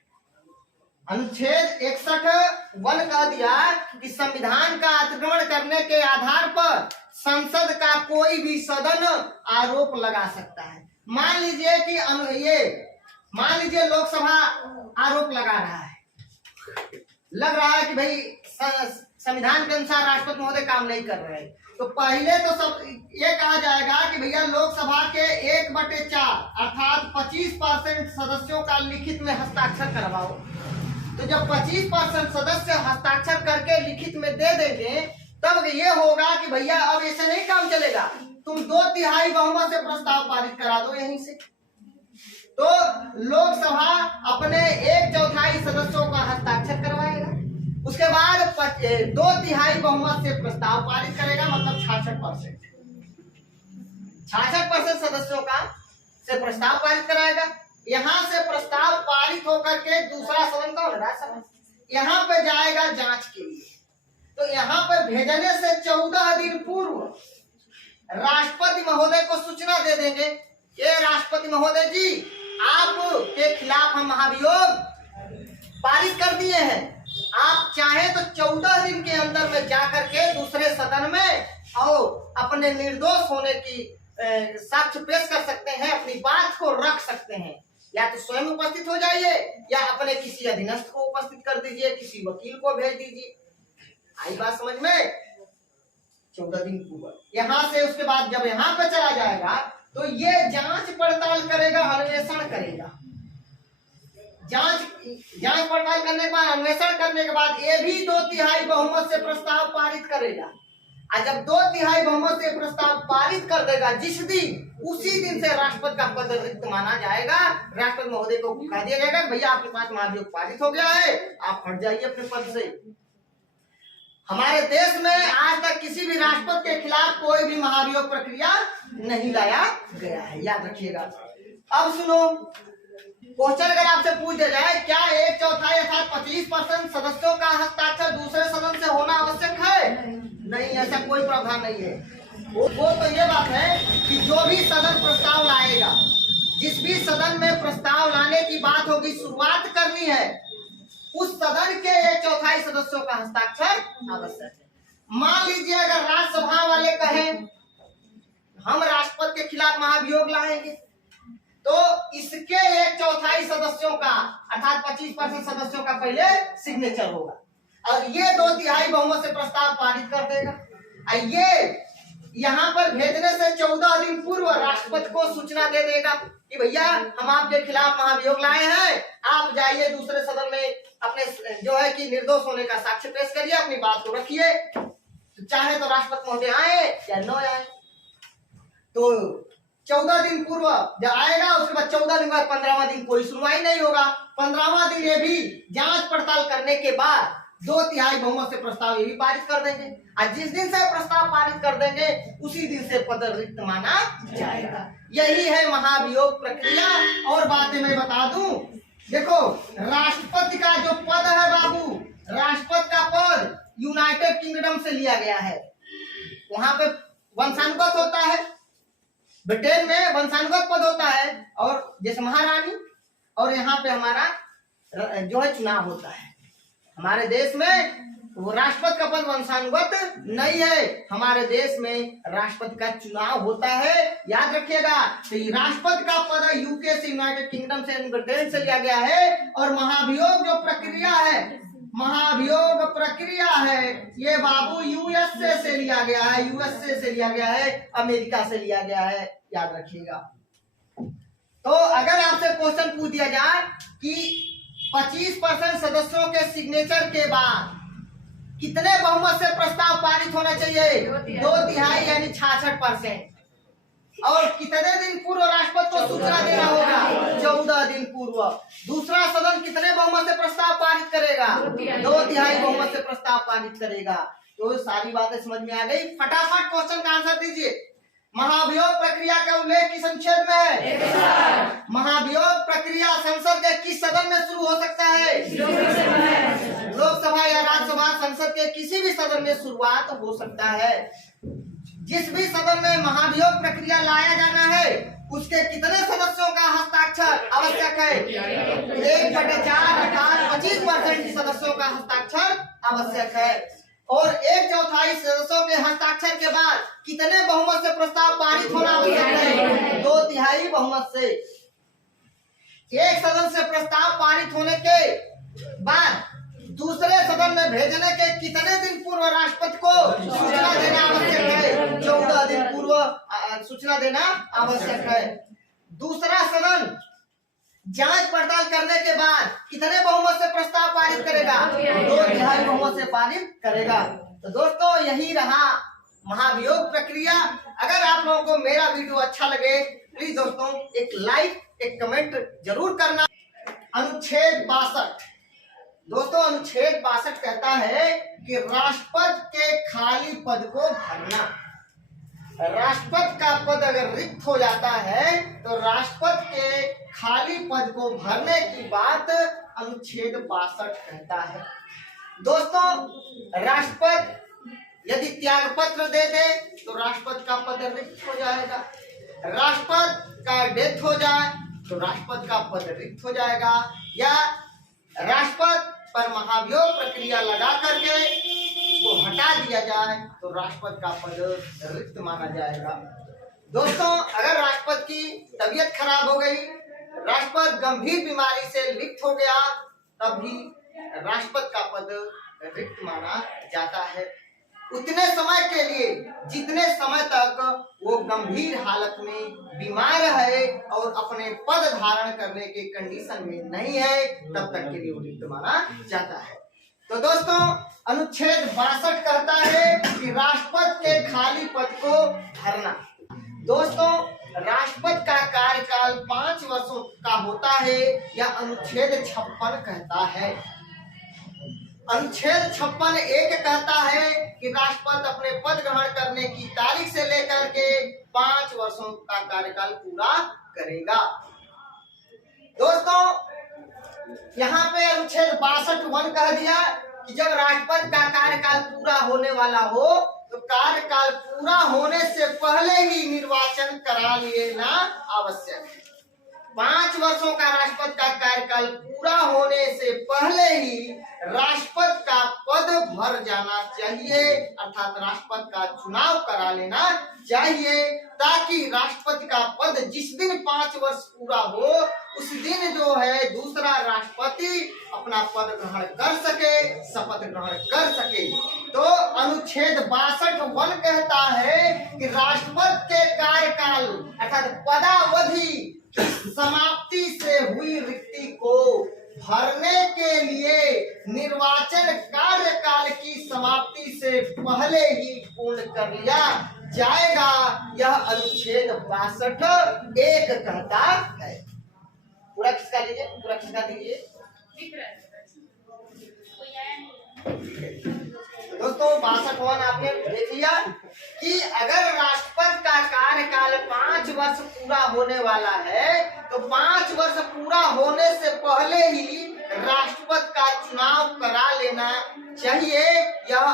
अनुच्छेद 61 कह दिया कि संविधान का अतिक्रमण करने के आधार पर संसद का कोई भी सदन आरोप लगा सकता है। मान लीजिए कि मान लीजिए लोकसभा आरोप लगा रहा है, लग रहा है कि भाई संविधान के अनुसार राष्ट्रपति महोदय काम नहीं कर रहे हैं, तो पहले तो सब ये कहा जाएगा कि भैया लोकसभा के 1/4 अर्थात 25% सदस्यों का लिखित में हस्ताक्षर करवाओ। तो जब 25% सदस्य हस्ताक्षर करके लिखित में दे देंगे, तब ये होगा कि भैया अब ऐसे नहीं काम चलेगा, तुम 2/3 बहुमत से प्रस्ताव पारित करा दो यहीं से। तो लोकसभा अपने 1/4 सदस्यों का हस्ताक्षर करवाएगा, उसके बाद 2/3 बहुमत से प्रस्ताव पारित करेगा, मतलब 66% सदस्यों का से प्रस्ताव पारित कराएगा। यहाँ से प्रस्ताव पारित होकर के दूसरा सदन कौन है? राज्यसभा। यहाँ पे जाएगा जांच के लिए। तो यहाँ पर भेजने से 14 दिन पूर्व राष्ट्रपति महोदय को सूचना दे देंगे, ये राष्ट्रपति महोदय जी आप के खिलाफ हम महाभियोग पारित कर दिए हैं, आप चाहे तो 14 दिन के अंदर में जाकर के दूसरे सदन में और अपने निर्दोष होने की साक्ष्य पेश कर सकते हैं, अपनी बात को रख सकते हैं। या तो स्वयं उपस्थित हो जाइए या अपने किसी अधीनस्थ को उपस्थित कर दीजिए, किसी वकील को भेज दीजिए। आई बात समझ में? 14 दिन पूर्व यहाँ से, उसके बाद जब यहाँ पे चला जाएगा तो ये जांच पड़ताल करेगा, अन्वेषण करेगा। जांच पड़ताल करने के बाद, अन्वेषण करने के बाद ये भी 2/3 बहुमत से प्रस्ताव पारित करेगा। और जब 2/3 बहुमत से प्रस्ताव पारित कर देगा जिस दिन, उसी दिन से राष्ट्रपति का पद रिक्त माना जाएगा। राष्ट्रपति महोदय को कह दिया जाएगा भैया आपके पास महाभियोग पारित हो गया है, आप हट जाइए अपने पद से। हमारे देश में आज तक किसी भी राष्ट्रपति के खिलाफ कोई भी महाभियोग प्रक्रिया नहीं लाया गया है, याद रखिएगा। अब सुनो, क्वेश्चन अगर आपसे पूछ दिया जाए क्या 1/4 अर्थात 25% सदस्यों का हस्ताक्षर दूसरे सदन से होना आवश्यक है? नहीं, ऐसा कोई प्रावधान नहीं है। वो तो ये बात है कि जो भी सदन प्रस्ताव लाएगा, जिस भी सदन में प्रस्ताव लाने की बात होगी, शुरुआत करनी है, उस सदन के 1/4 सदस्यों का हस्ताक्षर आवश्यक है। मान लीजिए अगर राज्यसभा वाले कहें हम राष्ट्रपति के खिलाफ महाभियोग लाएंगे, तो इसके 1/4 सदस्यों का अर्थात 25% सदस्यों का पहले सिग्नेचर होगा और ये 2/3 बहुमत से प्रस्ताव पारित कर देगा। और ये यहाँ पर भेजने से 14 दिन पूर्व राष्ट्रपति को सूचना दे देगा कि भैया हम आपके खिलाफ महाभियोग लाए हैं, आप जाइए दूसरे सदन में अपने जो है कि निर्दोष होने का साक्ष्य पेश करिए, अपनी बात को रखिए। तो चाहे तो राष्ट्रपति महोदय आए या न आए, तो 14 दिन पूर्व जब आएगा, उसके बाद 14 दिन बाद 15वां दिन कोई सुनवाई नहीं होगा। 15वां दिन ये भी जांच पड़ताल करने के बाद 2/3 बहुमत से प्रस्ताव ये भी पारित कर देंगे। और जिस दिन से प्रस्ताव पारित कर देंगे उसी दिन से पद रिक्त माना जाएगा। यही है महाभियोग प्रक्रिया। और बातें मैं बता दूं, देखो राष्ट्रपति का जो पद है बाबू, राष्ट्रपति का पद यूनाइटेड किंगडम से लिया गया है। वहां पे वंशानुगत होता है, ब्रिटेन में वंशानुगत पद होता है, और जैसे महारानी, और यहाँ पे हमारा जो है चुनाव होता है। हमारे देश में वो राष्ट्रपति का पद वंशानुगत नहीं है, हमारे देश में राष्ट्रपति का चुनाव होता है, याद रखिएगा। तो राष्ट्रपति का पद यूके से, यूनाइटेड किंगडम से, ब्रिटेन से लिया गया है। और महाभियोग जो प्रक्रिया है, महाभियोग प्रक्रिया है, ये बाबू यूएसए से लिया गया है, यूएसए से लिया गया है, अमेरिका से लिया गया है, याद रखिएगा। तो अगर आपसे क्वेश्चन पूछ दिया जाए कि 25% सदस्यों के सिग्नेचर के बाद कितने बहुमत से प्रस्ताव पारित होना चाहिए? 2/3 यानी 66%। और कितने दिन पूर्व राष्ट्रपति को सूचना देना होगा? 14 दिन पूर्व। दूसरा सदन कितने बहुमत से प्रस्ताव पारित करेगा? 2/3 बहुमत से प्रस्ताव पारित करेगा। तो सारी बातें समझ में आ गई। फटाफट क्वेश्चन का आंसर दीजिए। महाभियोग प्रक्रिया का उल्लेख किस अनुच्छेद में है? महाभियोग प्रक्रिया संसद के किस सदन में शुरू हो सकता है? लोकसभा या राज्यसभा, संसद के किसी भी सदन में शुरुआत हो सकता है। जिस भी सदन में महाभियोग प्रक्रिया लाया जाना है उसके कितने सदस्यों का हस्ताक्षर आवश्यक है? 1/4 अर्थात 25% सदस्यों का हस्ताक्षर आवश्यक है। और 1/4 सदस्यों के हस्ताक्षर के बाद कितने बहुमत से प्रस्ताव पारित होना आवश्यक है? 2/3 बहुमत से। एक सदन से प्रस्ताव पारित होने के बाद दूसरे सदन में भेजने के कितने दिन पूर्व राष्ट्रपति को सूचना देना आवश्यक है? 14 दिन पूर्व सूचना देना आवश्यक है। दूसरा सदन जांच पड़ताल करने के बाद कितने बहुमत से प्रस्ताव पारित करेगा? 2/3 बहुमत से पारित करेगा। तो दोस्तों यही रहा महाभियोग प्रक्रिया। अगर आप लोगों को मेरा वीडियो अच्छा लगे प्लीज दोस्तों एक लाइक एक कमेंट जरूर करना। अनुच्छेद 62 दोस्तों, अनुच्छेद 62 कहता है कि राष्ट्रपति के खाली पद को भरना। राष्ट्रपति का पद अगर रिक्त हो जाता है तो राष्ट्रपति के खाली पद को भरने की बात अनुच्छेद 62 कहता है। दोस्तों राष्ट्रपति यदि त्याग पत्र दे दे तो राष्ट्रपति का पद रिक्त हो जाएगा। राष्ट्रपति का डेथ हो जाए तो राष्ट्रपति का पद रिक्त हो जाएगा। या राष्ट्रपति पर महाभियोग प्रक्रिया लगा करके उसको हटा दिया जाए तो राष्ट्रपति का पद रिक्त माना जाएगा। दोस्तों अगर राष्ट्रपति की तबीयत खराब हो गई, राष्ट्रपति गंभीर बीमारी से लिप्त हो गया, तब भी राष्ट्रपति का पद रिक्त माना जाता है उतने समय के लिए जितने समय तक वो गंभीर हालत में बीमार है और अपने पद धारण करने के कंडीशन में नहीं है, तब तक के लिए वो रिक्त माना जाता है। तो दोस्तों अनुच्छेद 62 कहता है कि राष्ट्रपति के खाली पद को भरना। दोस्तों राष्ट्रपति का कार्यकाल 5 वर्षों का होता है या अनुच्छेद 56 कहता है। अनुच्छेद 56(1) कहता है कि राष्ट्रपति अपने पद ग्रहण करने की तारीख से लेकर के 5 वर्षों का कार्यकाल पूरा करेगा। दोस्तों यहाँ पे अनुच्छेद 62(1) कह दिया कि जब राष्ट्रपति का कार्यकाल पूरा होने वाला हो तो कार्यकाल पूरा होने से पहले ही निर्वाचन करा लेना आवश्यक है। 5 वर्षों का राष्ट्रपति का कार्यकाल पूरा होने से पहले ही राष्ट्रपति का पद भर जाना चाहिए, अर्थात राष्ट्रपति का चुनाव करा लेना चाहिए, ताकि राष्ट्रपति का पद जिस दिन 5 वर्ष पूरा हो उस दिन जो है दूसरा राष्ट्रपति अपना पद ग्रहण कर सके, शपथ ग्रहण कर सके। तो अनुच्छेद 62(1) कहता है कि राष्ट्रपति के कार्यकाल अर्थात पदावधि समाप्ति से हुई रिक्ति को भरने के लिए निर्वाचन कार्यकाल की समाप्ति से पहले ही पूर्ण कर लिया जाएगा। यह अनुच्छेद 62(1) कहता है। पूरा किसका लीजिए, पूरा किसका दीजिए दोस्तों। 62(1) आपने देख लिया कि अगर राष्ट्रपति का कार्यकाल 5 वर्ष पूरा होने वाला है तो 5 वर्ष पूरा होने से पहले ही राष्ट्रपति का चुनाव करा लेना चाहिए। यह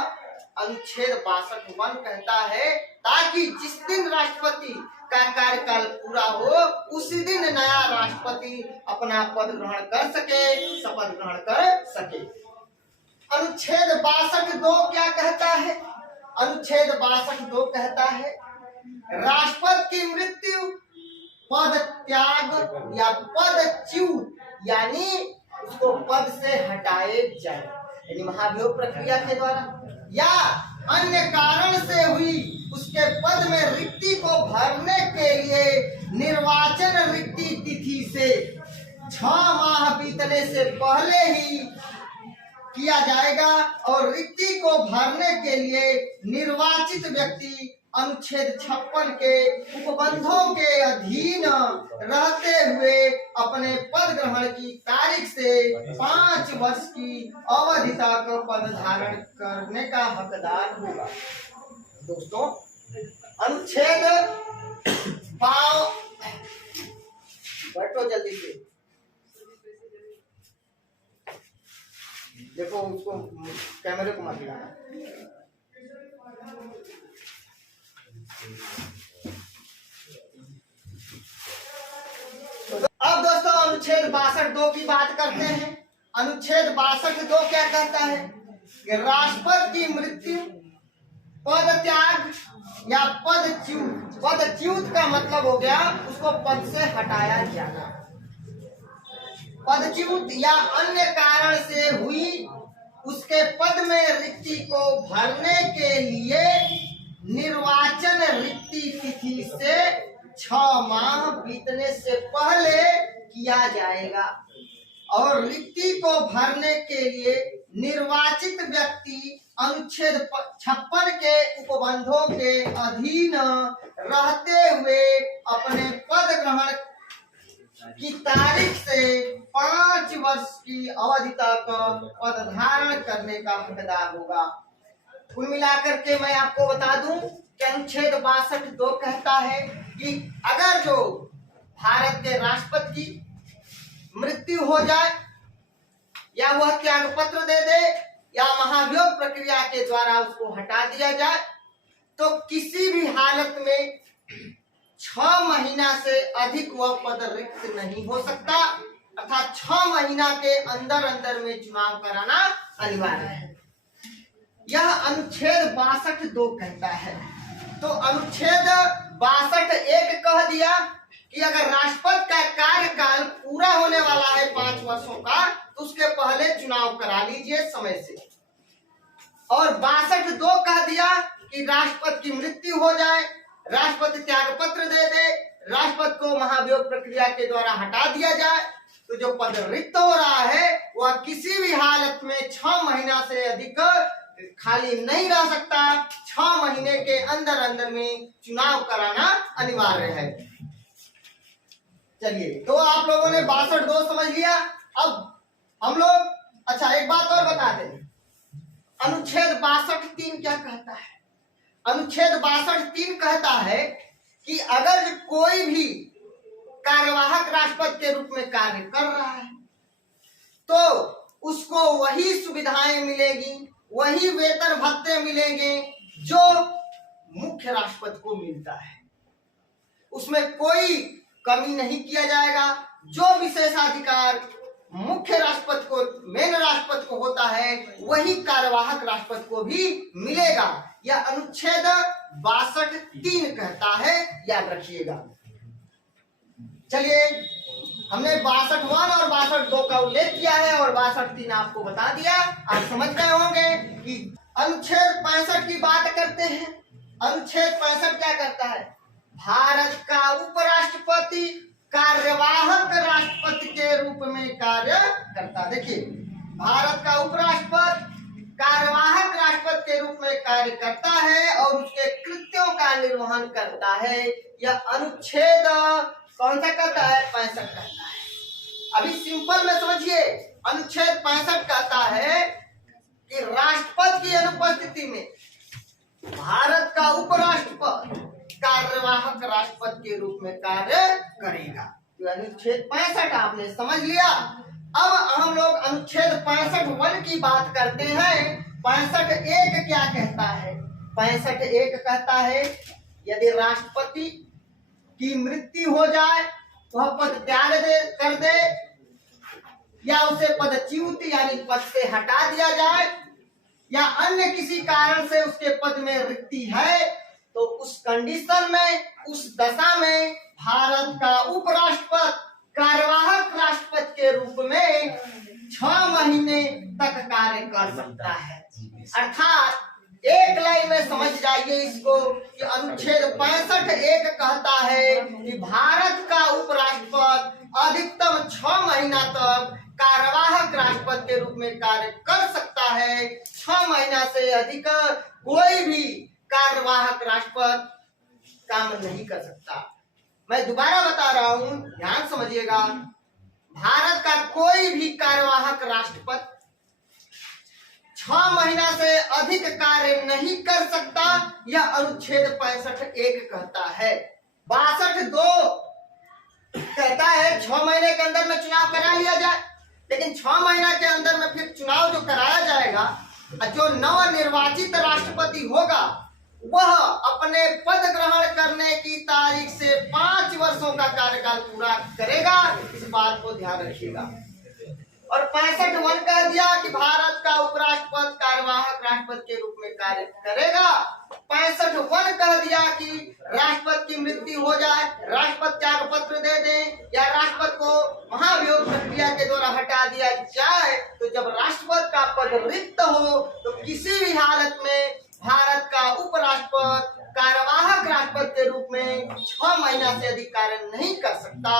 अनुच्छेद 62(1) कहता है, ताकि जिस दिन राष्ट्रपति का कार्यकाल पूरा हो उसी दिन नया राष्ट्रपति अपना पद ग्रहण कर सके, शपथ ग्रहण कर सके। अनुच्छेद 62(2) क्या कहता है? अनुच्छेद 62(2) कहता है राष्ट्रपति की मृत्यु, पद त्याग या पदच्युत यानी उसको पद से हटाए जाए, यानी महाभियोग प्रक्रिया के द्वारा या अन्य कारण से हुई उसके पद में रिक्ति को भरने के लिए निर्वाचन रिक्ति तिथि से 6 माह बीतने से पहले ही किया जाएगा और रिक्ति को भरने के लिए निर्वाचित व्यक्ति अनुच्छेद 56 के उपबंधों के अधीन रहते हुए अपने पद ग्रहण की तारीख से 5 वर्ष की अवधि तक पद धारण करने का हकदार होगा। दोस्तों, अनुच्छेद बैठो जल्दी से, देखो उसको कैमरे को मत हिलाना। अब दोस्तों अनुच्छेद 62 की बात करते हैं। अनुच्छेद 62 क्या कहता है कि राष्ट्रपति की मृत्यु, पद त्याग या पदच्युत का मतलब हो गया उसको पद से हटाया जाना। पदच्युत या अन्य कारण से हुई उसके पद में रिक्ति को भरने के लिए निर्वाचन रिक्ति तिथि से 6 माह बीतने से पहले किया जाएगा और रिक्ति को भरने के लिए निर्वाचित व्यक्ति अनुच्छेद 56 के उपबंधों के अधीन रहते हुए अपने पद ग्रहण की तारीख से 5 वर्ष की अवधि तक पद धारण करने का हकदार होगा। कुल मिलाकर के मैं आपको बता दूं कि अनुच्छेद 62 कहता है कि अगर जो भारत के राष्ट्रपति की मृत्यु हो जाए या वह त्याग पत्र दे दे या महाभियोग प्रक्रिया के द्वारा उसको हटा दिया जाए तो किसी भी हालत में 6 महीना से अधिक वह पद रिक्त नहीं हो सकता, अर्थात 6 महीना के अंदर अंदर में चुनाव कराना अनिवार्य है। यह अनुच्छेद 62 कहता है। तो अनुच्छेद 62(1) कह दिया कि अगर राष्ट्रपति का कार्यकाल पूरा होने वाला है 5 वर्षों का तो उसके पहले चुनाव करा लीजिए समय से। और 62(2) कह दिया कि राष्ट्रपति की मृत्यु हो जाए, राष्ट्रपति त्याग पत्र दे दे, राष्ट्रपति को महाभियोग प्रक्रिया के द्वारा हटा दिया जाए तो जो पद रिक्त हो रहा है वह किसी भी हालत में 6 महीना से अधिक खाली नहीं रह सकता। 6 महीने के अंदर अंदर में चुनाव कराना अनिवार्य है। चलिए, तो आप लोगों ने 62(2) समझ लिया। अब हम लोग अच्छा एक बात और बता दें, अनुच्छेद 62(3) क्या कहता है। अनुच्छेद 62(3) कहता है कि अगर कोई भी कार्यवाहक राष्ट्रपति के रूप में कार्य कर रहा है तो उसको वही सुविधाएं मिलेगी, वही वेतन भत्ते मिलेंगे जो मुख्य राष्ट्रपति को मिलता है। उसमें कोई कमी नहीं किया जाएगा। जो विशेषाधिकार मुख्य राष्ट्रपति को, मेन राष्ट्रपति को होता है वही कार्यवाहक राष्ट्रपति को भी मिलेगा। यह अनुच्छेद 62(3) कहता है, याद रखिएगा। चलिए, हमने 62(1) और 62(2) का उल्लेख किया है और 62(3) आपको बता दिया। आप समझ गए होंगे कि अनुच्छेद 65 की बात करते हैं। अनुच्छेद 65 क्या कहता है, भारत का उपराष्ट्रपति कार्यवाहक राष्ट्रपति के रूप में कार्य करता। देखिए, भारत का उपराष्ट्रपति कार्यवाहक राष्ट्रपति के रूप में कार्य करता है और उसके कृत्यों का निर्वहन करता है। यह अनुच्छेद कौन सा कहता है, 65 कहता है। अभी सिंपल में समझिए, अनुच्छेद 65 कहता है कि राष्ट्रपति की अनुपस्थिति में भारत का उपराष्ट्रपति कार्यवाहक राष्ट्रपति के रूप में कार्य करेगा। तो अनुच्छेद 65 आपने समझ लिया। अब हम लोग अनुच्छेद 65(1) की बात करते हैं। 65(1) क्या कहता है। 65(1) कहता है यदि राष्ट्रपति की मृत्यु हो जाए, वह पद त्याग कर दे या उसे पदच्युत यानी पद से हटा दिया जाए या अन्य किसी कारण से उसके पद में रिक्ति है, तो उस कंडीशन में, उस दशा में भारत का उपराष्ट्रपति कार्यवाहक राष्ट्रपति के रूप में 6 महीने तक कार्य कर सकता है। अर्थात एक लाइन में समझ जाइए इसको कि अनुच्छेद 65(1) कहता है कि भारत का उपराष्ट्रपति अधिकतम 6 महीना तक कार्यवाहक राष्ट्रपति के रूप में कार्य कर सकता है। 6 महीना से अधिक कोई भी कार्यवाहक राष्ट्रपति काम नहीं कर सकता। मैं दोबारा बता रहा हूं, ध्यान समझिएगा। भारत का कोई भी कार्यवाहक राष्ट्रपति 6 महीना से अधिक कार्य नहीं कर सकता। यह अनुच्छेद 65(1) कहता है। 62(2) कहता है 6 महीने के अंदर में चुनाव करा लिया जाए, लेकिन 6 महीना के अंदर में फिर चुनाव जो कराया जाएगा, जो नवनिर्वाचित राष्ट्रपति होगा वह अपने पद ग्रहण करने की तारीख से 5 वर्षों का कार्यकाल पूरा करेगा। इस बात को ध्यान रखिएगा। और 65(1) कह दिया कि भारत का उपराष्ट्रपति कार्यवाहक राष्ट्रपति के रूप में कार्य करेगा। 65(1) कह दिया कि राष्ट्रपति की मृत्यु हो जाए, राष्ट्रपति त्याग पत्र दे दे या राष्ट्रपति को महाभियोग प्रक्रिया के द्वारा हटा दिया जाए, तो जब राष्ट्रपति का पद रिक्त हो तो किसी भी हालत में भारत का उपराष्ट्रपति कार्यवाहक राष्ट्रपति के रूप में 6 महीना से अधिक कार्य नहीं कर सकता।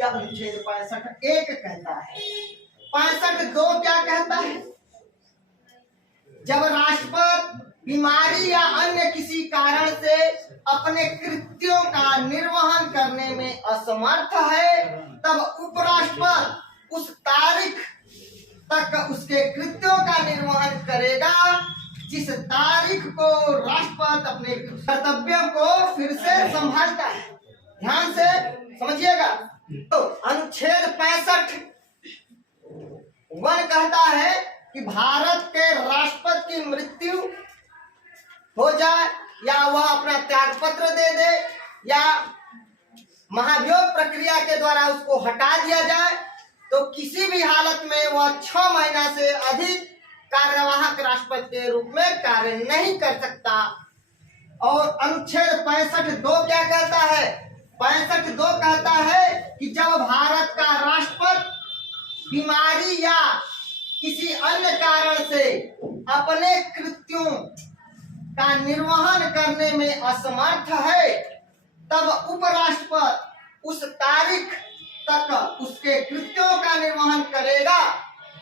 यह अनुच्छेद 65(1) कहता है। 65(2) क्या कहता है? जब राष्ट्रपति बीमारी या अन्य किसी कारण से अपने कृत्यों का निर्वहन करने में असमर्थ है, तब उपराष्ट्रपति उस तारीख तक उसके कृत्यों का निर्वहन करेगा जिस तारीख को राष्ट्रपति अपने कर्तव्यों को फिर से संभालता है। ध्यान से समझिएगा। तो अनुच्छेद 65(1) कहता है कि भारत के राष्ट्रपति की मृत्यु हो जाए या वह अपना त्याग पत्र दे दे या महाभियोग प्रक्रिया के द्वारा उसको हटा दिया जाए, तो किसी भी हालत में वह 6 महीना से अधिक कार्यवाहक राष्ट्रपति के रूप में कार्य नहीं कर सकता। और अनुच्छेद 65(2) क्या कहता है? 65(2) कहता है कि जब भारत का राष्ट्रपति बीमारी या किसी अन्य कारण से अपने कृत्यों का निर्वहन करने में असमर्थ है, तब उपराष्ट्रपति उस तारीख तक उसके कृत्यों का निर्वहन करेगा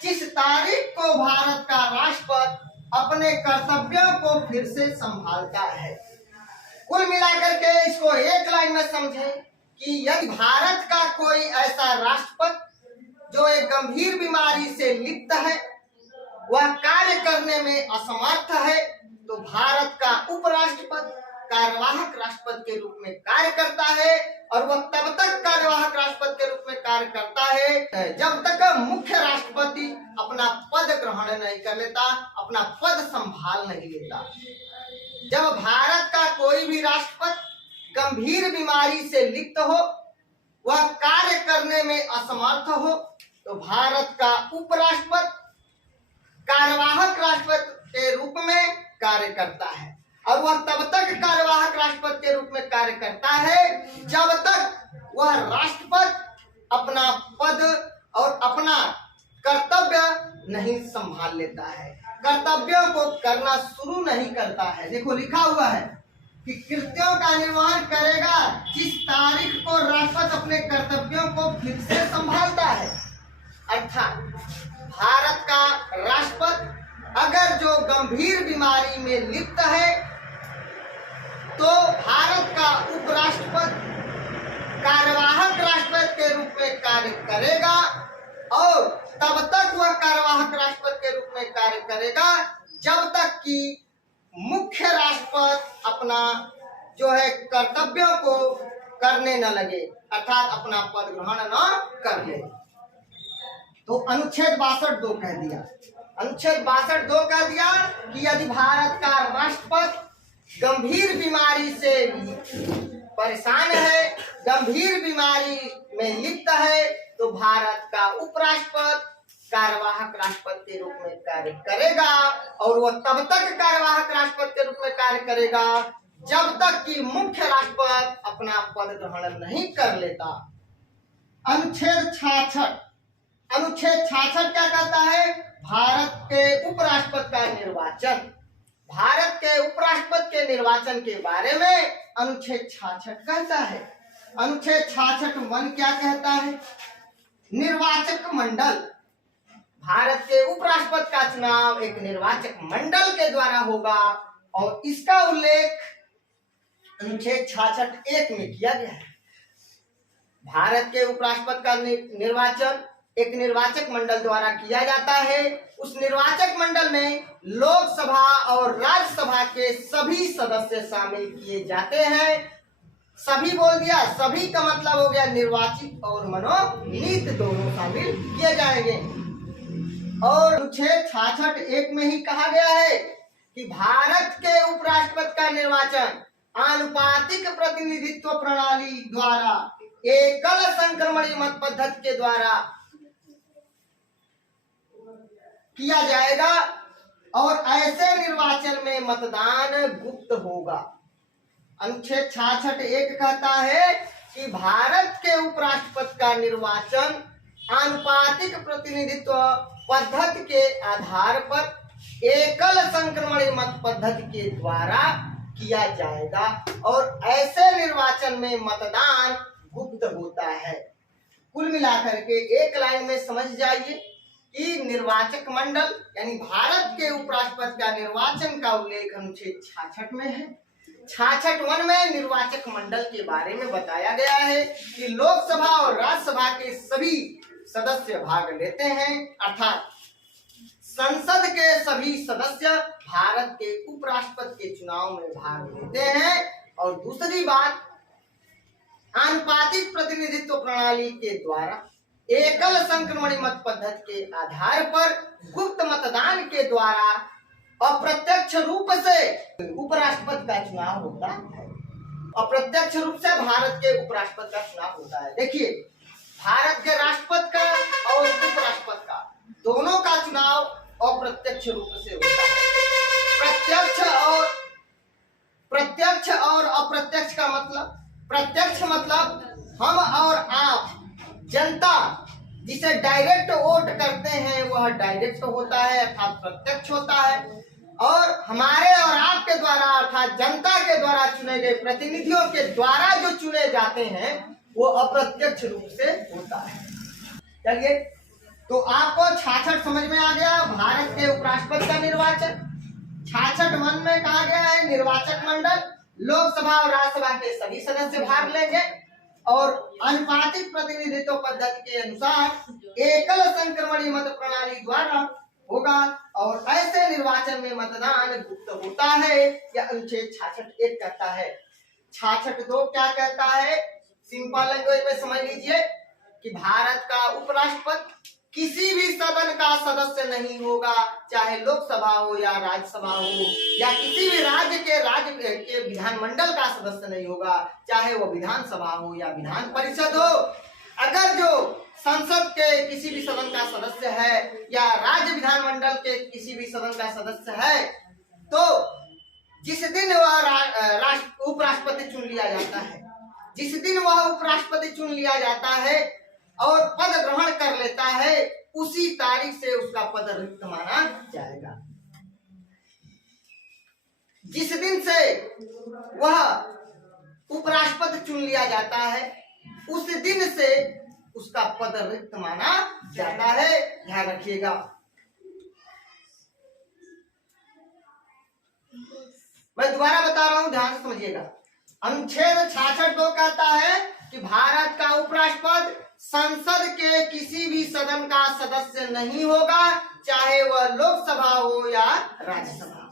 जिस तारीख को भारत का राष्ट्रपति अपने कर्तव्यों को फिर से संभालता है। कुल मिलाकर के इसको एक लाइन में समझें कि यदि भारत का कोई ऐसा राष्ट्रपति जो एक गंभीर बीमारी से लिप्त है, वह कार्य करने में असमर्थ है, तो भारत का उपराष्ट्रपति कार्यवाहक राष्ट्रपति के रूप में कार्य करता है। और वह तब तक कार्यवाहक राष्ट्रपति के रूप में कार्य करता है जब तक मुख्य राष्ट्रपति अपना पद ग्रहण नहीं कर लेता, अपना पद संभाल नहीं लेता। जब भारत का कोई भी राष्ट्रपति गंभीर बीमारी से लिप्त हो, वह कार्य करने में असमर्थ हो, तो भारत का उपराष्ट्रपति कार्यवाहक राष्ट्रपति के रूप में कार्य करता है। और वह तब तक कार्यवाहक राष्ट्रपति के रूप में कार्य करता है जब तक वह राष्ट्रपति अपना पद और अपना कर्तव्य नहीं संभाल लेता है, कर्तव्यों को करना शुरू नहीं करता है। देखो लिखा हुआ है कि कृत्यों का निर्वहन करेगा जिस तारीख को राष्ट्रपति अपने कर्तव्यों को फिर से संभालता है। अर्थात भारत का राष्ट्रपति अगर जो गंभीर बीमारी में लिप्त है, तो भारत का उपराष्ट्रपति कार्यवाहक राष्ट्रपति के रूप में कार्य करेगा और तब तक वह कार्यवाहक राष्ट्रपति के रूप में कार्य करेगा जब तक कि मुख्य राष्ट्रपति अपना जो है कर्तव्यों को करने न लगे, अर्थात अपना पद ग्रहण न कर ले। तो अनुच्छेद 62(2) कह दिया। अनुच्छेद 62(2) कह दिया कि यदि भारत का राष्ट्रपति गंभीर बीमारी से परेशान है, गंभीर बीमारी में लिप्त है, तो भारत का उपराष्ट्रपति कार्यवाहक राष्ट्रपति के रूप में कार्य करेगा और वह तब तक कार्यवाहक राष्ट्रपति के रूप में कार्य करेगा जब तक कि मुख्य राष्ट्रपति अपना पद ग्रहण नहीं कर लेता। अनुच्छेद 66 क्या कहता है? भारत के उपराष्ट्रपति का निर्वाचन। भारत के उपराष्ट्रपति के निर्वाचन के बारे में अनुच्छेद 66 कहता है। अनुच्छेद 66(1) क्या कहता है? निर्वाचक मंडल भारत के उपराष्ट्रपति का चुनाव एक निर्वाचक मंडल के द्वारा होगा और इसका उल्लेख अनुच्छेद 66(1) में किया गया है। भारत के उपराष्ट्रपति का निर्वाचन एक निर्वाचक मंडल द्वारा किया जाता है। उस निर्वाचक मंडल में लोकसभा और राज्यसभा के सभी सदस्य शामिल किए जाते हैं। सभी बोल दिया, सभी का मतलब हो गया निर्वाचित और मनोनीत दोनों शामिल किए जाएंगे। और अनुच्छेद 66(1) में ही कहा गया है कि भारत के उपराष्ट्रपति का निर्वाचन आनुपातिक प्रतिनिधित्व प्रणाली द्वारा एकल संक्रमणीय मत पद्धति के द्वारा किया जाएगा और ऐसे निर्वाचन में मतदान गुप्त होगा। अनुच्छेद 66(1) कहता है कि भारत के उपराष्ट्रपति का निर्वाचन आनुपातिक प्रतिनिधित्व पद्धति के आधार पर एकल संक्रमणीय मत पद्धति के द्वारा किया जाएगा और ऐसे निर्वाचन में मतदान गुप्त होता है। कुल मिलाकर के एक लाइन में समझ जाइए कि निर्वाचक मंडल यानी भारत के उपराष्ट्रपति का निर्वाचन का उल्लेख अनुच्छेद 66 में है। 66(1) में निर्वाचक मंडल के बारे में बताया गया है कि लोकसभा और राज्यसभा के सभी सदस्य भाग लेते हैं, अर्थात संसद के सभी सदस्य भारत के उपराष्ट्रपति के चुनाव में भाग लेते हैं। और दूसरी बात, आनुपातिक प्रतिनिधित्व प्रणाली के द्वारा एकल संक्रमणीय मत पद्धति के आधार पर गुप्त मतदान के द्वारा अप्रत्यक्ष रूप से उपराष्ट्रपति का चुनाव होता है। अप्रत्यक्ष रूप से भारत के उपराष्ट्रपति का चुनाव होता है। देखिए, भारत के राष्ट्रपति का और उपराष्ट्रपति का दोनों का चुनाव अप्रत्यक्ष रूप से होता है। प्रत्यक्ष और अप्रत्यक्ष का मतलब, प्रत्यक्ष मतलब हम और आप जनता जिसे डायरेक्ट वोट करते हैं वह डायरेक्ट होता है अर्थात प्रत्यक्ष होता है, और हमारे और आपके द्वारा अर्थात जनता के द्वारा चुने गए प्रतिनिधियों के द्वारा जो चुने जाते हैं वो अप्रत्यक्ष रूप से होता है। चलिए, तो आपको 66 समझ में आ गया, भारत के उपराष्ट्रपति का निर्वाचन। 66(1) में कहा गया है निर्वाचक मंडल लोकसभा और राज्यसभा के सभी सदस्य भाग लेंगे और आनुपातिक प्रतिनिधित्व पद्धति के अनुसार एकल संक्रमणीय मत प्रणाली द्वारा होगा और ऐसे निर्वाचन में मतदान गुप्त होता है। यह अनुच्छेद 66(1) कहता है। 66(2) क्या कहता है? सिंपल लैंग्वेज में समझ लीजिए कि भारत का उपराष्ट्रपति किसी भी सदन का सदस्य नहीं होगा, चाहे लोकसभा हो या राज्यसभा हो, या किसी भी राज्य के विधानमंडल का सदस्य नहीं होगा, चाहे वो विधानसभा हो या विधान परिषद हो। अगर जो संसद के किसी भी सदन का सदस्य है या राज्य विधानमंडल के किसी भी सदन का सदस्य है, तो जिस दिन वह उपराष्ट्रपति चुन लिया जाता है, जिस दिन वह उपराष्ट्रपति चुन लिया जाता है और पद ग्रहण कर लेता है, उसी तारीख से उसका पद रिक्त माना जाएगा। जिस दिन से वह उपराष्ट्रपति चुन लिया जाता है उस दिन से उसका पद रिक्त माना जाता है। ध्यान रखिएगा। मैं दोबारा बता रहा हूं, ध्यान से समझिएगा। अनुच्छेद 66(2) कहता है कि भारत का उपराष्ट्रपति संसद के किसी भी सदन का सदस्य नहीं होगा, चाहे वह लोकसभा हो या राज्यसभा,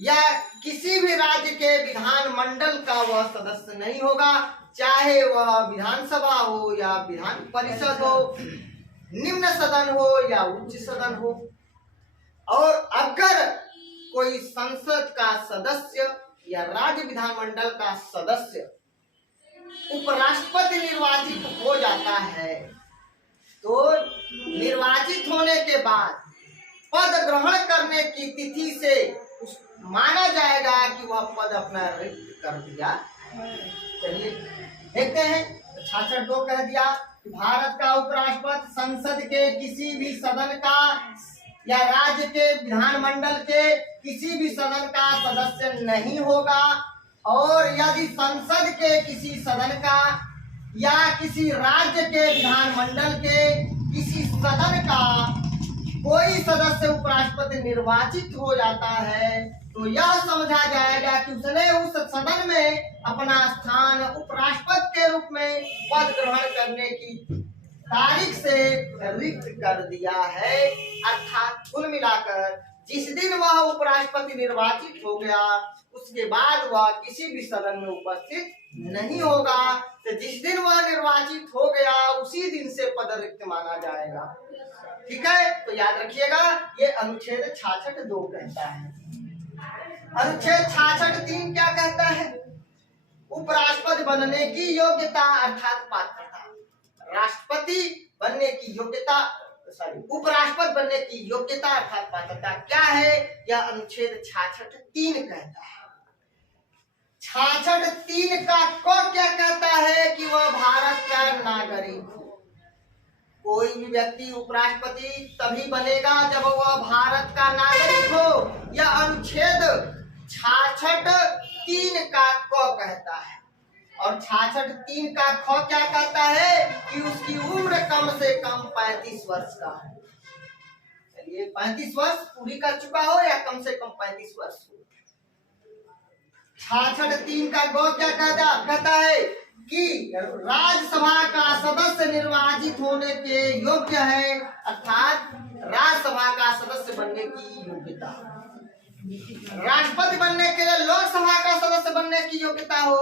या किसी भी राज्य के विधान मंडल का वह सदस्य नहीं होगा, चाहे वह विधानसभा हो या विधान परिषद हो, निम्न सदन हो या उच्च सदन हो। और अगर कोई संसद का सदस्य या राज्य विधानमंडल का सदस्य उपराष्ट्रपति निर्वाचित हो जाता है तो निर्वाचित होने के बाद पद ग्रहण करने की तिथि से माना जाएगा कि वह पद अपना रिक्त कर दिया। चलिए देखते हैं। 66(2) कह दिया कि भारत का उपराष्ट्रपति संसद के किसी भी सदन का या राज्य के विधानमंडल के किसी भी सदन का सदस्य नहीं होगा, और यदि संसद के किसी सदन का या किसी राज्य के विधानमंडल के किसी सदन का कोई सदस्य उपराष्ट्रपति निर्वाचित हो जाता है तो यह समझा जाएगा कि उसने उस सदन में अपना स्थान उपराष्ट्रपति के रूप में पद ग्रहण करने की तारीख से रिक्त कर दिया है। अर्थात कुल मिलाकर जिस दिन वह उपराष्ट्रपति निर्वाचित हो गया उसके बाद वह किसी भी सदन में उपस्थित नहीं होगा। तो जिस दिन वह निर्वाचित हो गया उसी दिन से पद रिक्त माना जाएगा। ठीक है, तो याद रखिएगा ये अनुच्छेद 66(2) कहता है। अनुच्छेद 66(3) क्या कहता है? उपराष्ट्रपति बनने की योग्यता अर्थात पात्रता। राष्ट्रपति बनने की योग्यता उपराष्ट्रपति बनने की योग्यता अर्थात पात्रता क्या है? यह अनुच्छेद 66(3) कहता है। 66(3) का क क्या कहता है कि वह भारत का नागरिक हो। कोई भी व्यक्ति उपराष्ट्रपति तभी बनेगा जब वह भारत का नागरिक हो। यह अनुच्छेद 66(3) का क कहता है। और 66(3) का ख क्या कहता है कि उसकी उम्र कम से कम 35 वर्ष का है। चलिए 35 वर्ष पूरी कर चुका हो या कम से कम 35 वर्ष हो। 66(3) का ग क्या कहता है कि राज्यसभा का सदस्य निर्वाचित होने के योग्य है। अर्थात राज्यसभा का सदस्य बनने की योग्यता। राष्ट्रपति बनने के लिए लोकसभा का सदस्य बनने की योग्यता हो,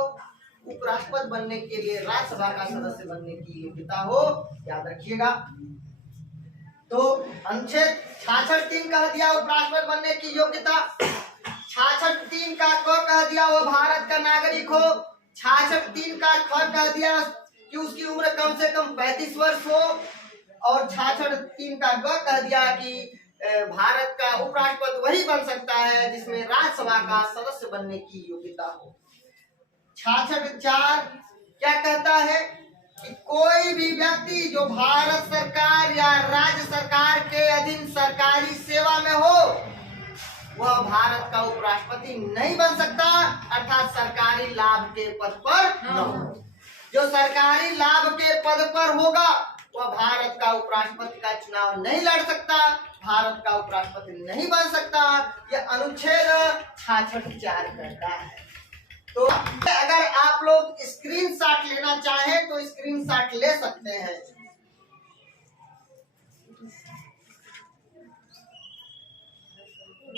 उपराष्ट्रपति बनने के लिए राज्यसभा का सदस्य बनने की योग्यता हो। याद रखिएगा। तो अनुच्छेद 66(3) कह दिया उपराष्ट्रपति बनने की योग्यता। 66(3) का क कह दिया वो भारत का नागरिक हो। 66(3) का ख कह दिया कि उसकी उम्र कम से कम 35 वर्ष हो। और 66(3) का ग कह दिया कि भारत का उपराष्ट्रपति वही बन सकता है जिसमें राज्यसभा का सदस्य बनने की योग्यता हो। 66(4) क्या कहता है कि कोई भी व्यक्ति जो भारत सरकार या राज्य सरकार के अधीन सरकारी सेवा में हो वह भारत का उपराष्ट्रपति नहीं बन सकता। अर्थात सरकारी लाभ के पद पर न हो। जो सरकारी लाभ के पद पर होगा वह भारत का उपराष्ट्रपति का चुनाव नहीं लड़ सकता, भारत का उपराष्ट्रपति नहीं बन सकता। यह अनुच्छेद 66(4) कहता है। तो अगर आप लोग स्क्रीनशॉट लेना चाहें तो स्क्रीनशॉट ले सकते हैं।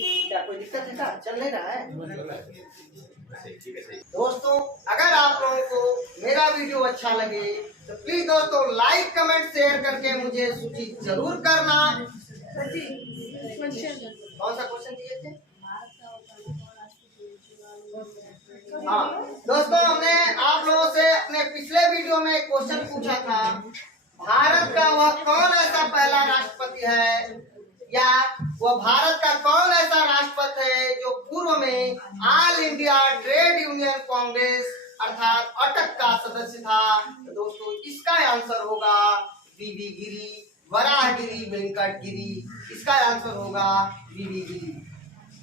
क्या कोई दिक्कत है? क्या चल नहीं रहा है? दोस्तों अगर आप लोगों को मेरा वीडियो अच्छा लगे तो प्लीज दोस्तों लाइक कमेंट शेयर करके मुझे सूचित जरूर करना। कौन सा क्वेश्चन दिए थे? हाँ दोस्तों, हमने आप लोगों से अपने पिछले वीडियो में एक क्वेश्चन पूछा था, भारत का वह कौन ऐसा पहला राष्ट्रपति है या वह भारत का कौन ऐसा राष्ट्रपति है जो पूर्व में all India trade union Congress अर्थात अटक का सदस्य था। तो दोस्तों इसका आंसर होगा वीवी गिरी, वराहगिरी, वेंकट गिरी। इसका आंसर होगा वीवी गिरी।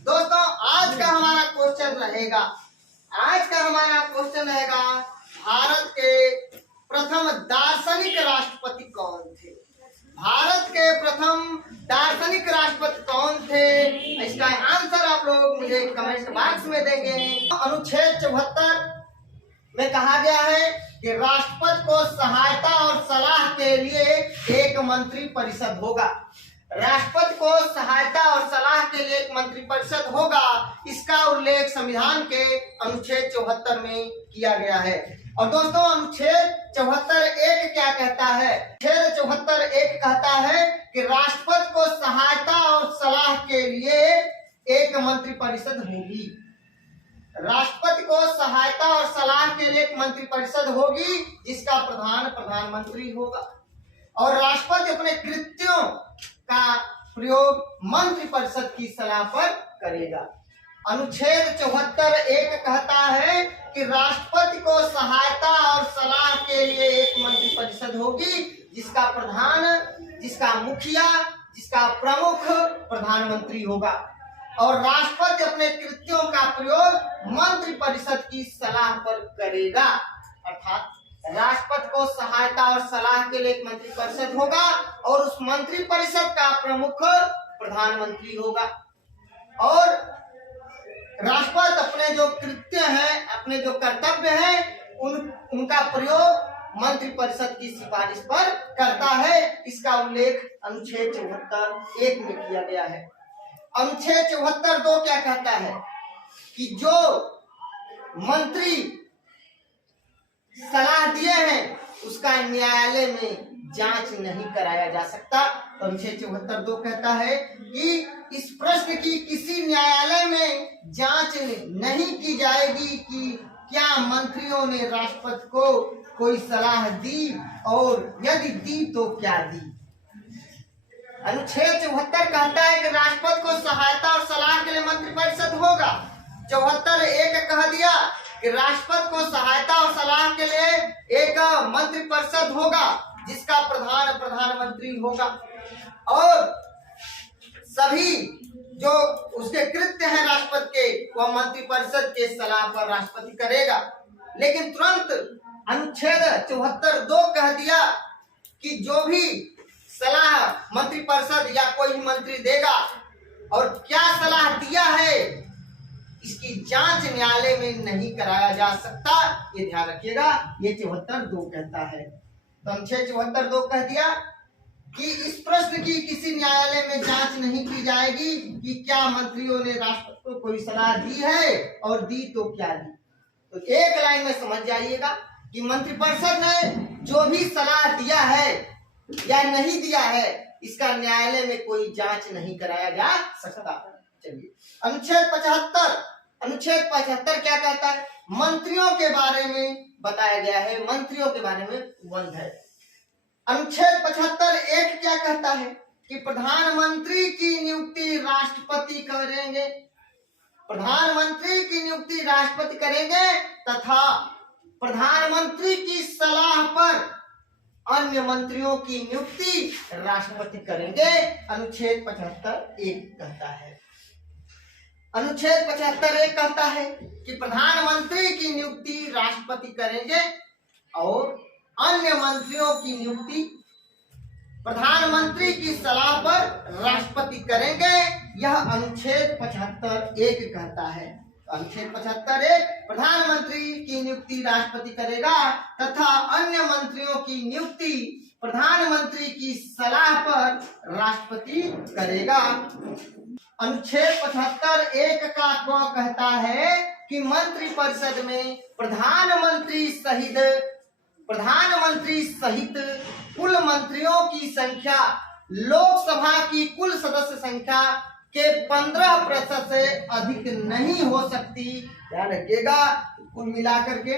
दोस्तों आज का हमारा क्वेश्चन रहेगा भारत के प्रथम दार्शनिक राष्ट्रपति कौन थे? भारत के प्रथम दार्शनिक राष्ट्रपति कौन थे? इसका आंसर आप लोग मुझे कमेंट बॉक्स में देंगे। अनुच्छेद 74 में कहा गया है कि राष्ट्रपति को सहायता और सलाह के लिए एक मंत्री परिषद होगा। राष्ट्रपति को सहायता और सलाह के लिए एक मंत्री परिषद होगा। इसका उल्लेख संविधान के अनुच्छेद 74 में किया गया है। और दोस्तों अनुच्छेद 74(1) क्या कहता है? अनुच्छेद 74(1) कहता है कि राष्ट्रपति को सहायता और सलाह के लिए एक मंत्री परिषद होगी। राष्ट्रपति को सहायता और सलाह के लिए एक मंत्री परिषद होगी जिसका प्रधान प्रधानमंत्री होगा। और राष्ट्रपति अपने कृत्यों का प्रयोग मंत्री परिषद की सलाह पर करेगा। अनुच्छेद 74(1) कहता है कि राष्ट्रपति को सहायता और सलाह के लिए एक मंत्री परिषद होगी जिसका प्रधान, जिसका मुखिया, जिसका प्रमुख प्रधानमंत्री होगा। और राष्ट्रपति अपने कृत्यों का प्रयोग मंत्री परिषद की सलाह पर करेगा। अर्थात राष्ट्रपति को सहायता और सलाह के लिए एक मंत्रिपरिषद होगा और उस मंत्रिपरिषद का प्रमुख प्रधानमंत्री होगा। और राष्ट्रपति अपने जो कृत्य हैं, अपने जो कर्तव्य हैं, उनका प्रयोग मंत्रिपरिषद की सिफारिश पर करता है। इसका उल्लेख अनुच्छेद 74(1) में किया गया है। अनुच्छेद 74(2) क्या कहता है कि जो मंत्री सलाह दिए हैं उसका न्यायालय में जांच नहीं कराया जा सकता। तो अनुच्छेद 74(2) कहता है कि इस प्रश्न की किसी न्यायालय में जांच नहीं की जाएगी कि क्या मंत्रियों ने राष्ट्रपति को कोई सलाह दी और यदि दी तो क्या दी। अनुच्छेद 74 कहता है कि राष्ट्रपति को सहायता और सलाह के लिए मंत्रिपरिषद होगा। 74(1) कह दिया कि राष्ट्रपति को सहायता और सलाह के लिए एक मंत्रिपरिषद होगा जिसका प्रधान प्रधानमंत्री होगा और सभी जो उसके कृत्य हैं राष्ट्रपति के वह मंत्रिपरिषद के सलाह पर राष्ट्रपति करेगा। लेकिन तुरंत अनुच्छेद 74(2) कह दिया कि जो भी सलाह मंत्रिपरिषद या कोई मंत्री देगा और क्या सलाह दिया है इसकी जांच न्यायालय में नहीं कराया जा सकता। ये ध्यान रखिएगा, ये 74(2) कहता है। तो अनुच्छेद 74(2) कह दिया कि इस प्रश्न की किसी न्यायालय में जांच नहीं की जाएगी कि क्या मंत्रियों ने राष्ट्रपति को कोई सलाह दी है और दी तो क्या दी। तो एक लाइन में समझ जाइएगा कि मंत्रिपरिषद ने जो भी सलाह दिया है या नहीं दिया है इसका न्यायालय में कोई जांच नहीं कराया जा सकता। चलिए अनुच्छेद 75 क्या कहता है? मंत्रियों के बारे में बताया गया है, मंत्रियों के बारे में बंद है। अनुच्छेद 75(1) क्या कहता है कि प्रधानमंत्री की नियुक्ति राष्ट्रपति करेंगे, प्रधानमंत्री की नियुक्ति राष्ट्रपति करेंगे तथा प्रधानमंत्री की सलाह पर अन्य मंत्रियों की नियुक्ति राष्ट्रपति करेंगे। अनुच्छेद 75(1) कहता है। अनुच्छेद 75(1) कहता है कि प्रधानमंत्री की नियुक्ति राष्ट्रपति करेंगे और अन्य मंत्रियों की नियुक्ति प्रधानमंत्री की सलाह पर राष्ट्रपति करेंगे। यह अनुच्छेद 75(1) कहता है। अनुच्छेद 75(1) प्रधानमंत्री की नियुक्ति राष्ट्रपति करेगा तथा अन्य मंत्रियों की नियुक्ति प्रधानमंत्री की सलाह पर राष्ट्रपति करेगा। अनुच्छेद 75(1) का क कहता है कि मंत्रिपरिषद में प्रधानमंत्री सहित कुल मंत्रियों की संख्या लोकसभा की कुल सदस्य संख्या के 15% से अधिक नहीं हो सकती। ध्यान रखिएगा, कुल मिलाकर के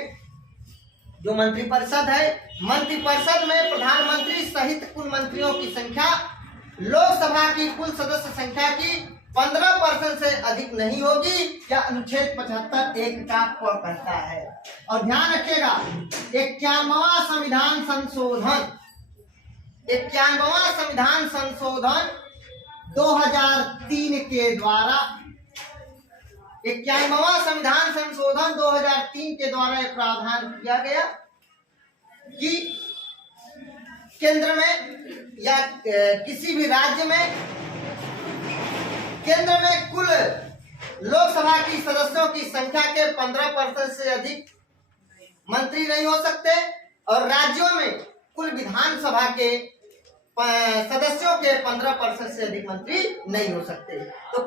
जो मंत्रिपरिषद है, मंत्रिपरिषद में प्रधानमंत्री सहित कुल मंत्रियों की संख्या लोकसभा की कुल सदस्य संख्या की 15% से अधिक नहीं होगी। यह अनुच्छेद 75(1) का क कहता है। और ध्यान रखिएगा 51वां संविधान संशोधन 2003 के द्वारा 51वां संविधान संशोधन 2003 के द्वारा एक प्रावधान किया गया कि केंद्र में या किसी भी राज्य में केंद्र में कुल लोकसभा की सदस्यों की संख्या के 15% से अधिक मंत्री नहीं हो सकते और राज्यों में कुल विधानसभा के सदस्यों के 15% से अधिक मंत्री नहीं हो सकते। तो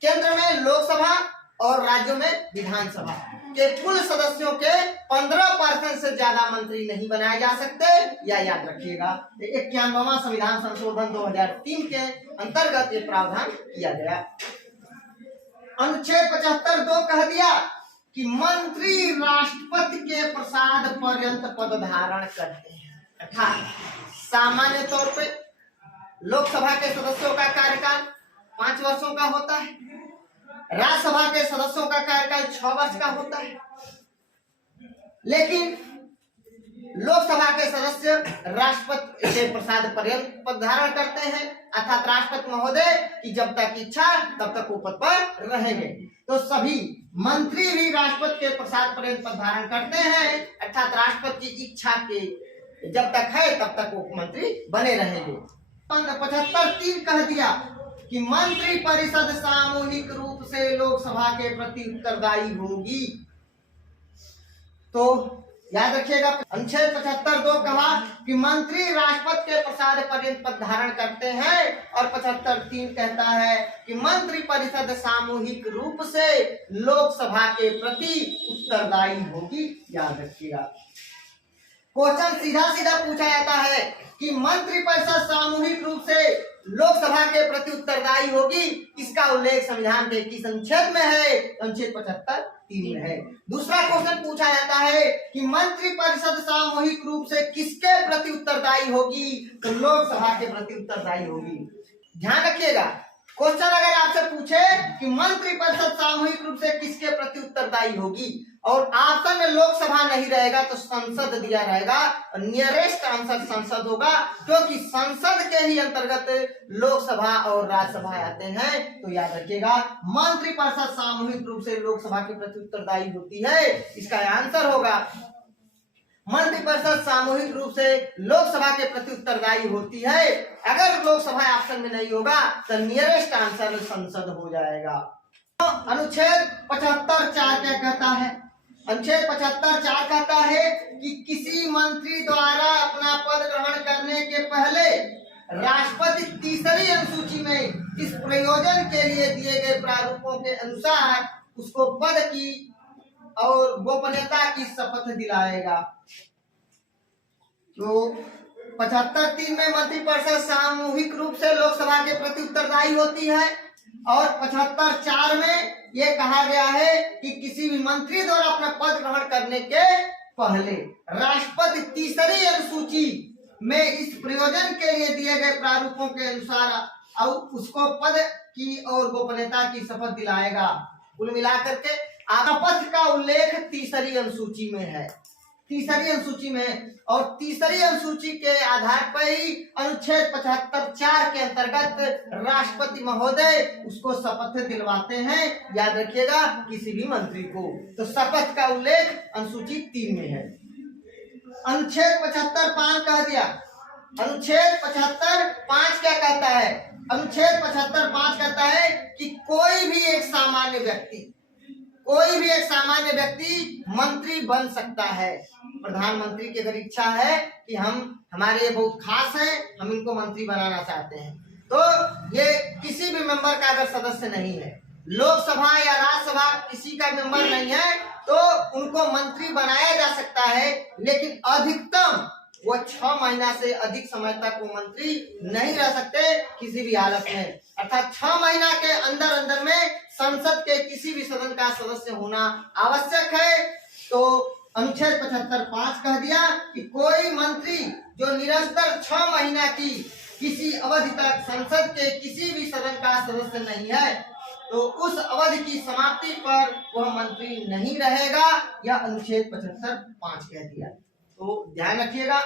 केंद्र में लोकसभा और राज्यों में विधानसभा के कुल सदस्यों के 15% से ज्यादा मंत्री नहीं बनाए जा सकते। या याद रखिएगा 51वां संविधान संशोधन 2003 के अंतर्गत ये प्रावधान किया गया। अनुच्छेद 75(2) कह दिया कि मंत्री राष्ट्रपति के प्रसाद पर्यंत पद धारण करते हैं। अर्थात सामान्य तौर पे लोकसभा के सदस्यों का कार्यकाल 5 वर्षों का होता है, राज्यसभा के सदस्यों का कार्यकाल 6 वर्ष का होता है। लेकिन लोकसभा के सदस्य राष्ट्रपति के प्रसाद पर्यंत पद धारण करते हैं, अर्थात राष्ट्रपति महोदय की जब तक इच्छा तब तक वो पद पर रहेंगे। तो सभी मंत्री भी राष्ट्रपति के प्रसाद पर्यंत पद धारण करते हैं, अर्थात राष्ट्रपति की इच्छा के जब तक है तब तक वो मंत्री बने रहेंगे। 75(3) कह दिया कि मंत्री परिषद सामूहिक रूप से लोकसभा के प्रति उत्तरदायी होगी। तो याद रखिएगा, अनुच्छेद 75(2) कहा कि मंत्री राष्ट्रपति के प्रसाद पर्यंत पद धारण करते हैं, और 75(3) कहता है कि मंत्री परिषद सामूहिक रूप से लोकसभा के प्रति उत्तरदायी होगी। याद रखिएगा, क्वेश्चन सीधा सीधा पूछा जाता है कि मंत्री परिषद सामूहिक रूप से लोकसभा के प्रति उत्तरदायी होगी, इसका उल्लेख संविधान के किस अनुच्छेद में है? अनुच्छेद 75(3) में है। दूसरा क्वेश्चन पूछा जाता है कि मंत्री परिषद सामूहिक रूप से किसके प्रति उत्तरदायी होगी? तो लोकसभा के प्रति उत्तरदायी होगी। ध्यान रखिएगा, क्वेश्चन अगर आपसे पूछे कि मंत्री परिषद सामूहिक रूप से किसके प्रति उत्तरदायी होगी और ऑप्शन में लोकसभा नहीं रहेगा तो संसद दिया रहेगा, और नियरेस्ट आंसर संसद होगा, क्योंकि संसद के ही अंतर्गत लोकसभा और राज्यसभा आते हैं। तो याद रखिएगा, मंत्री परिषद सामूहिक रूप से लोकसभा के प्रति उत्तरदायी होती है, इसका आंसर होगा मंत्री परिषद सामूहिक रूप से लोकसभा के प्रति उत्तरदायी होती है। अगर लोकसभा ऑप्शन में नहीं होगा तो नियरेस्ट आंसर संसद हो जाएगा। तो अनुच्छेद 75(4) क्या कहता है? अनुच्छेद 75(4) कहता है कि किसी मंत्री द्वारा अपना पद ग्रहण करने के पहले राष्ट्रपति तीसरी अनुसूची में इस प्रयोजन के लिए दिए गए प्रारूपों के अनुसार उसको पद की और गोपनीयता की शपथ दिलाएगा। तो 75(3) में मंत्री परिषद सामूहिक रूप से लोकसभा के प्रति उत्तरदायी होती है, और 75(4) में ये कहा गया है कि किसी भी मंत्री द्वारा अपना पद ग्रहण करने के पहले राष्ट्रपति तीसरी अनुसूची में इस प्रयोजन के लिए दिए गए प्रारूपों के अनुसार और उसको पद की और गोपनीयता की शपथ दिलाएगा। कुल मिलाकर के शपथ का उल्लेख तीसरी अनुसूची में है, तीसरी अनुसूची में, और तीसरी अनुसूची के आधार पर ही अनुच्छेद 75(4) के अंतर्गत राष्ट्रपति महोदय उसको शपथ दिलवाते हैं। याद रखिएगा, किसी भी मंत्री को। तो शपथ का उल्लेख अनुसूची 3 में है। अनुच्छेद 75(5) कह दिया। अनुच्छेद 75(5) क्या कहता है? अनुच्छेद 75(5) कहता है कि कोई भी एक सामान्य व्यक्ति मंत्री बन सकता है। प्रधानमंत्री की अगर इच्छा है कि हमारे ये बहुत खास हैं, हम इनको मंत्री बनाना चाहते हैं, तो ये किसी भी मेंबर का अगर सदस्य नहीं है, लोकसभा या राज्यसभा किसी का मेंबर नहीं है, तो उनको मंत्री बनाया जा सकता है, लेकिन अधिकतम वो 6 महीना से अधिक समय तक वो मंत्री नहीं रह सकते किसी भी हालत में। अर्थात 6 महीना के अंदर में संसद के किसी भी सदन का सदस्य होना आवश्यक है। तो अनुच्छेद 75(5) कह दिया कि कोई मंत्री जो निरंतर 6 महीना की किसी अवधि तक संसद के किसी भी सदन का सदस्य नहीं है, तो उस अवधि की समाप्ति पर वह मंत्री नहीं रहेगा। यह अनुच्छेद 75(5) कह दिया। तो ध्यान रखिएगा,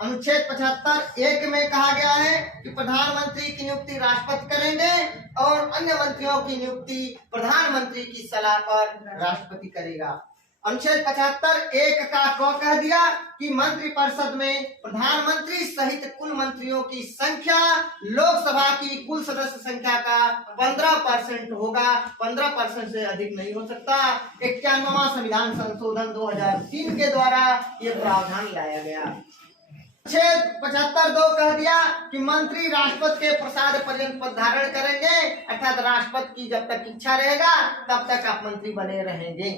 अनुच्छेद 75(1) में कहा गया है कि प्रधानमंत्री की नियुक्ति राष्ट्रपति करेंगे और अन्य मंत्रियों की नियुक्ति प्रधानमंत्री की सलाह पर राष्ट्रपति करेगा। अनुच्छेद 75(1) का क कह दिया कि मंत्रिपरिषद में प्रधानमंत्री सहित कुल मंत्रियों की संख्या लोकसभा की कुल सदस्य संख्या का 15% होगा, 15% से अधिक नहीं हो सकता। 91वां संविधान संशोधन 2003 के द्वारा ये प्रावधान लाया गया। अनुच्छेद 75(2) कह दिया कि मंत्री राष्ट्रपति के प्रसाद पर्यंत पद धारण करेंगे, अर्थात राष्ट्रपति की जब तक इच्छा रहेगा तब तक आप मंत्री बने रहेंगे।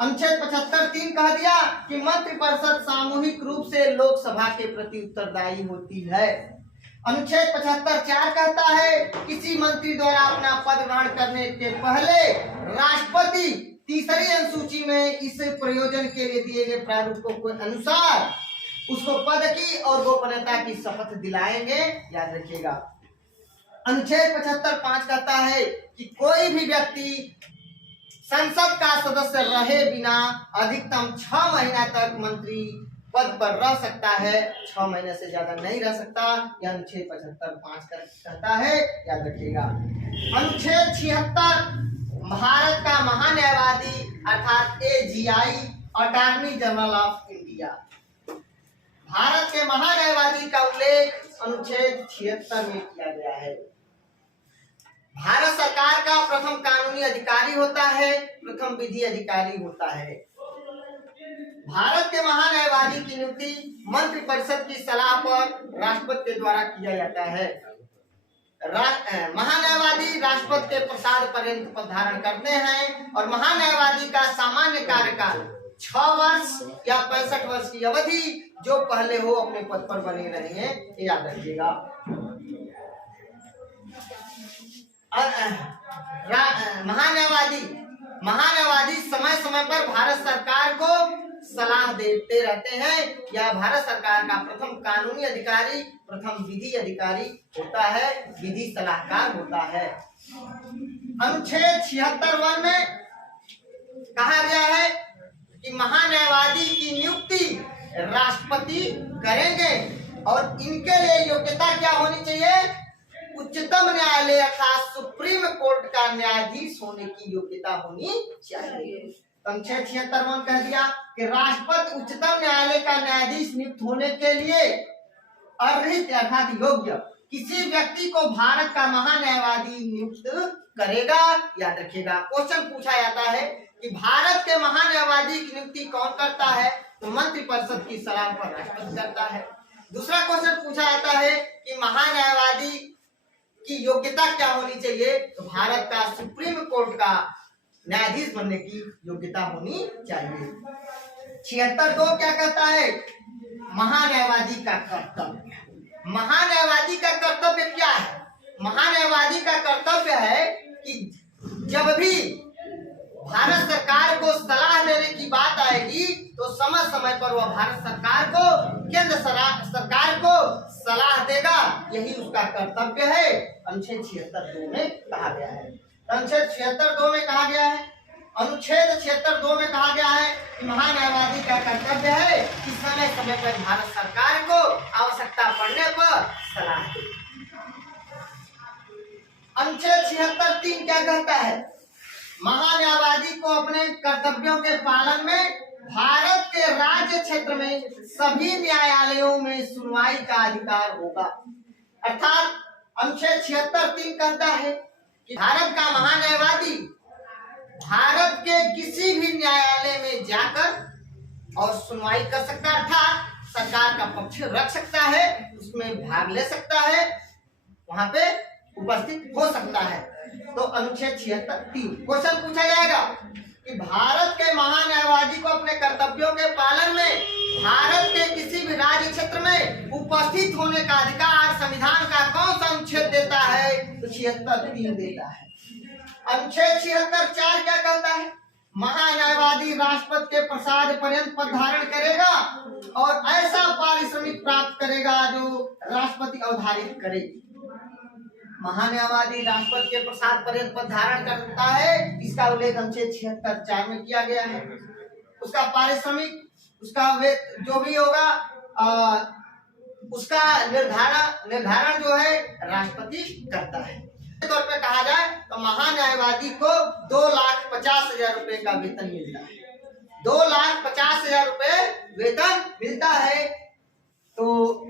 अनुच्छेद 75(3) कह दिया कि मंत्रिपरिषद सामूहिक रूप से लोकसभा के प्रति उत्तरदायी होती है। अनुच्छेद 75(4) कहता है किसी मंत्री द्वारा अपना पद ग्रहण करने के पहले राष्ट्रपति तीसरी अनुसूची में इस प्रयोजन के लिए दिए गए प्रारूपों के अनुसार उसको पद की और गोपनीयता की शपथ दिलाएंगे। याद रखिएगा, अनुच्छेद 75(5) कहता है कि कोई भी व्यक्ति संसद का सदस्य रहे बिना अधिकतम 6 महीना तक मंत्री पद पर रह सकता है, 6 महीने से ज्यादा नहीं रह सकता। यह अनुच्छेद 75(5) कहता है, याद रखिएगा। अनुच्छेद 76 भारत का महान्यायवादी अर्थात AGI, attorney general of India, Bharat के महान्यायवादी का उल्लेख अनुच्छेद 76 में किया गया है। भारत सरकार का प्रथम कानूनी अधिकारी होता है, प्रथम विधि अधिकारी होता है। भारत के महान्यायवादी की नियुक्ति मंत्रिपरिषद की सलाह पर राष्ट्रपति के द्वारा किया जाता है। महान्यायवादी राष्ट्रपति के प्रसाद पर्यंत पद धारण करते हैं और महान्यायवादी का सामान्य कार्यकाल 6 वर्ष या 65 वर्ष की अवधि जो पहले हो अपने पद पर बने रहे हैं, याद रखिएगा। महान्यायवादी समय समय पर भारत सरकार को सलाह देते रहते हैं। यह भारत सरकार का प्रथम कानूनी अधिकारी, प्रथम विधि अधिकारी होता है, विधि सलाहकार होता है। अनुच्छेद 76 में कहा गया है कि महान्यायवादी की नियुक्ति राष्ट्रपति करेंगे और इनके लिए योग्यता क्या होनी चाहिए? उच्चतम न्यायालय अर्थात सुप्रीम कोर्ट का न्यायाधीश होने की योग्यता होनी चाहिए। अनुच्छेद 76 कह दिया कि राष्ट्रपति उच्चतम न्यायालय का न्यायाधीश नियुक्त होने के लिए अर्हित अर्थात योग्य किसी व्यक्ति को भारत का महान्यायवादी नियुक्त करेगा, याद रखिएगा। क्वेश्चन पूछा जाता है कि भारत के महान्यायवादी की नियुक्ति कौन करता है? तो मंत्रिपरिषद की सलाह पर राष्ट्रपति करता है। दूसरा क्वेश्चन पूछा जाता है कि महान्यायवादी की योग्यता क्या होनी चाहिए? तो भारत का सुप्रीम कोर्ट का न्यायाधीश बनने की योग्यता होनी चाहिए। 76(2) क्या कहता है? महान्यायवादी का कर्तव्य। महान्यायवादी का कर्तव्य क्या है? महान्यायवादी का कर्तव्य है कि जब भी भारत सरकार को सलाह देने की बात आएगी तो समय समय पर वह भारत सरकार को, केंद्र सरकार को सलाह देगा, यही उसका कर्तव्य है। अनुच्छेद 76(2) में कहा गया है। अनुच्छेद 76(2) में कहा गया है अनुच्छेद 76(2) में कहा गया है कि महान्यायवादी का कर्तव्य है कि समय समय पर भारत सरकार को आवश्यकता पड़ने पर सलाह दे। अनुच्छेद 76(3) क्या कहता है? महान्यायवादी को अपने कर्तव्यों के पालन में भारत के राज्य क्षेत्र में सभी न्यायालयों में सुनवाई का अधिकार होगा। अर्थात अनुच्छेद 76(3) कहता है कि भारत का महान्यायवादी भारत के किसी भी न्यायालय में जाकर और सुनवाई कर सकता है, अर्थात सरकार का पक्ष रख सकता है, उसमें भाग ले सकता है, वहां पे उपस्थित हो सकता है। तो अनुच्छेद 76(3) क्वेश्चन पूछा जाएगा कि भारत के महान्यायवादी को अपने कर्तव्यों के पालन में भारत के किसी भी राज्य क्षेत्र में उपस्थित होने का अधिकार संविधान का कौन सा अनुच्छेद देता है? तो 76(3) देता है। अनुच्छेद 76(4) क्या कहता है? महान्यायवादी राष्ट्रपति के प्रसाद पर्यंत पद धारण करेगा और ऐसा पारिश्रमिक प्राप्त करेगा जो राष्ट्रपति अवधारित करे। महान्यायवादी राष्ट्रपति के प्रसाद पर्यंत पद धारण करता है, इसका उल्लेख अनुच्छेद 76(4) में किया गया है। उसका पारिश्रमिक, उसका जो भी होगा उसका निर्धारण जो है राष्ट्रपति करता है। तौर पे कहा जाए तो महान्यायवादी को 2,50,000 रुपए का वेतन मिलता है। 2,50,000 रुपए वेतन मिलता है। तो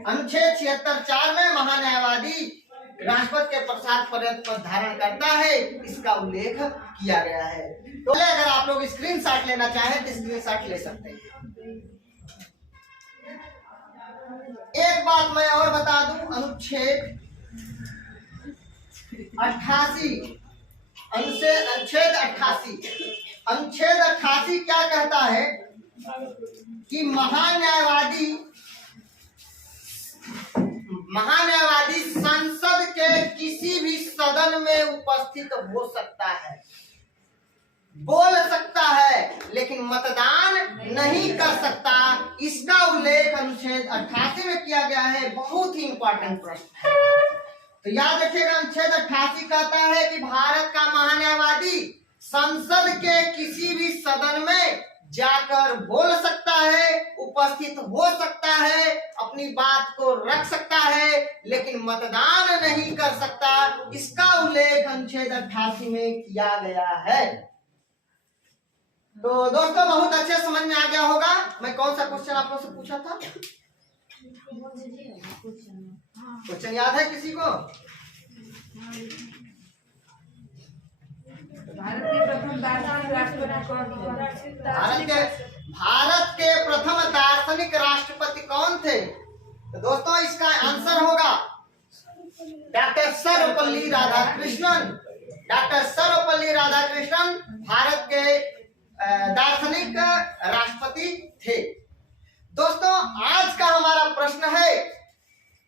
अनुच्छेद 76(4) में महान्यायवादी राष्ट्रपति के प्रसाद पर्यंत पद धारण करता है, इसका उल्लेख किया गया है। तो अगर आप लोग स्क्रीनशॉट लेना चाहें तो स्क्रीनशॉट ले सकते हैं। एक बात मैं और बता दूं, अनुच्छेद 88 क्या कहता है कि महान्यायवादी संसद के किसी भी सदन में उपस्थित हो सकता है, बोल सकता है, लेकिन मतदान नहीं कर सकता। इसका उल्लेख अनुच्छेद 88 में किया गया है। बहुत ही इंपॉर्टेंट प्रश्न है, तो याद रखिएगा। अनुच्छेद 88 कहता है कि भारत का महान्यायवादी संसद के किसी भी सदन में जाकर बोल सकता है, उपस्थित हो सकता है, अपनी बात को रख सकता है, लेकिन मतदान नहीं कर सकता। इसका उल्लेख अनुच्छेद 88 में किया गया है। तो दोस्तों बहुत अच्छे समझ में आ गया होगा। मैं कौन सा क्वेश्चन आप लोग से पूछा था? क्वेश्चन याद है किसी को? भारत के प्रथम दार्शनिक राष्ट्रपति कौन थे? तो दोस्तों इसका आंसर होगा डॉक्टर सर्वपल्ली राधाकृष्णन। डॉक्टर सर्वपल्ली राधाकृष्णन भारत के दार्शनिक राष्ट्रपति थे। दोस्तों आज का हमारा प्रश्न है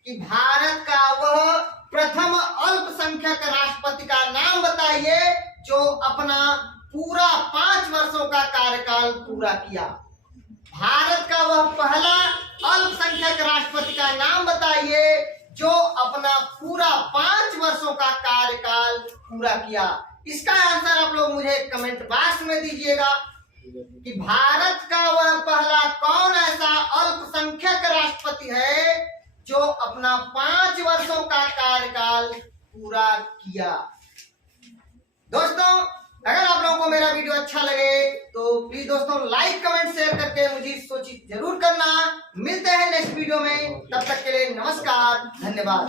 कि भारत का वह प्रथम अल्पसंख्यक राष्ट्रपति का नाम बताइए जो अपना पूरा 5 वर्षों का कार्यकाल पूरा किया। भारत का वह पहला अल्पसंख्यक राष्ट्रपति का नाम बताइए जो अपना पूरा 5 वर्षों का कार्यकाल पूरा किया। इसका आंसर आप लोग मुझे कमेंट बॉक्स में दीजिएगा कि भारत का वह पहला कौन ऐसा अल्पसंख्यक राष्ट्रपति है जो अपना 5 वर्षों का कार्यकाल पूरा किया। दोस्तों अगर आप लोगों को मेरा वीडियो अच्छा लगे तो प्लीज दोस्तों लाइक कमेंट शेयर करके मुझे सूचित जरूर करना। मिलते हैं नेक्स्ट वीडियो में, तब तक के लिए नमस्कार, धन्यवाद।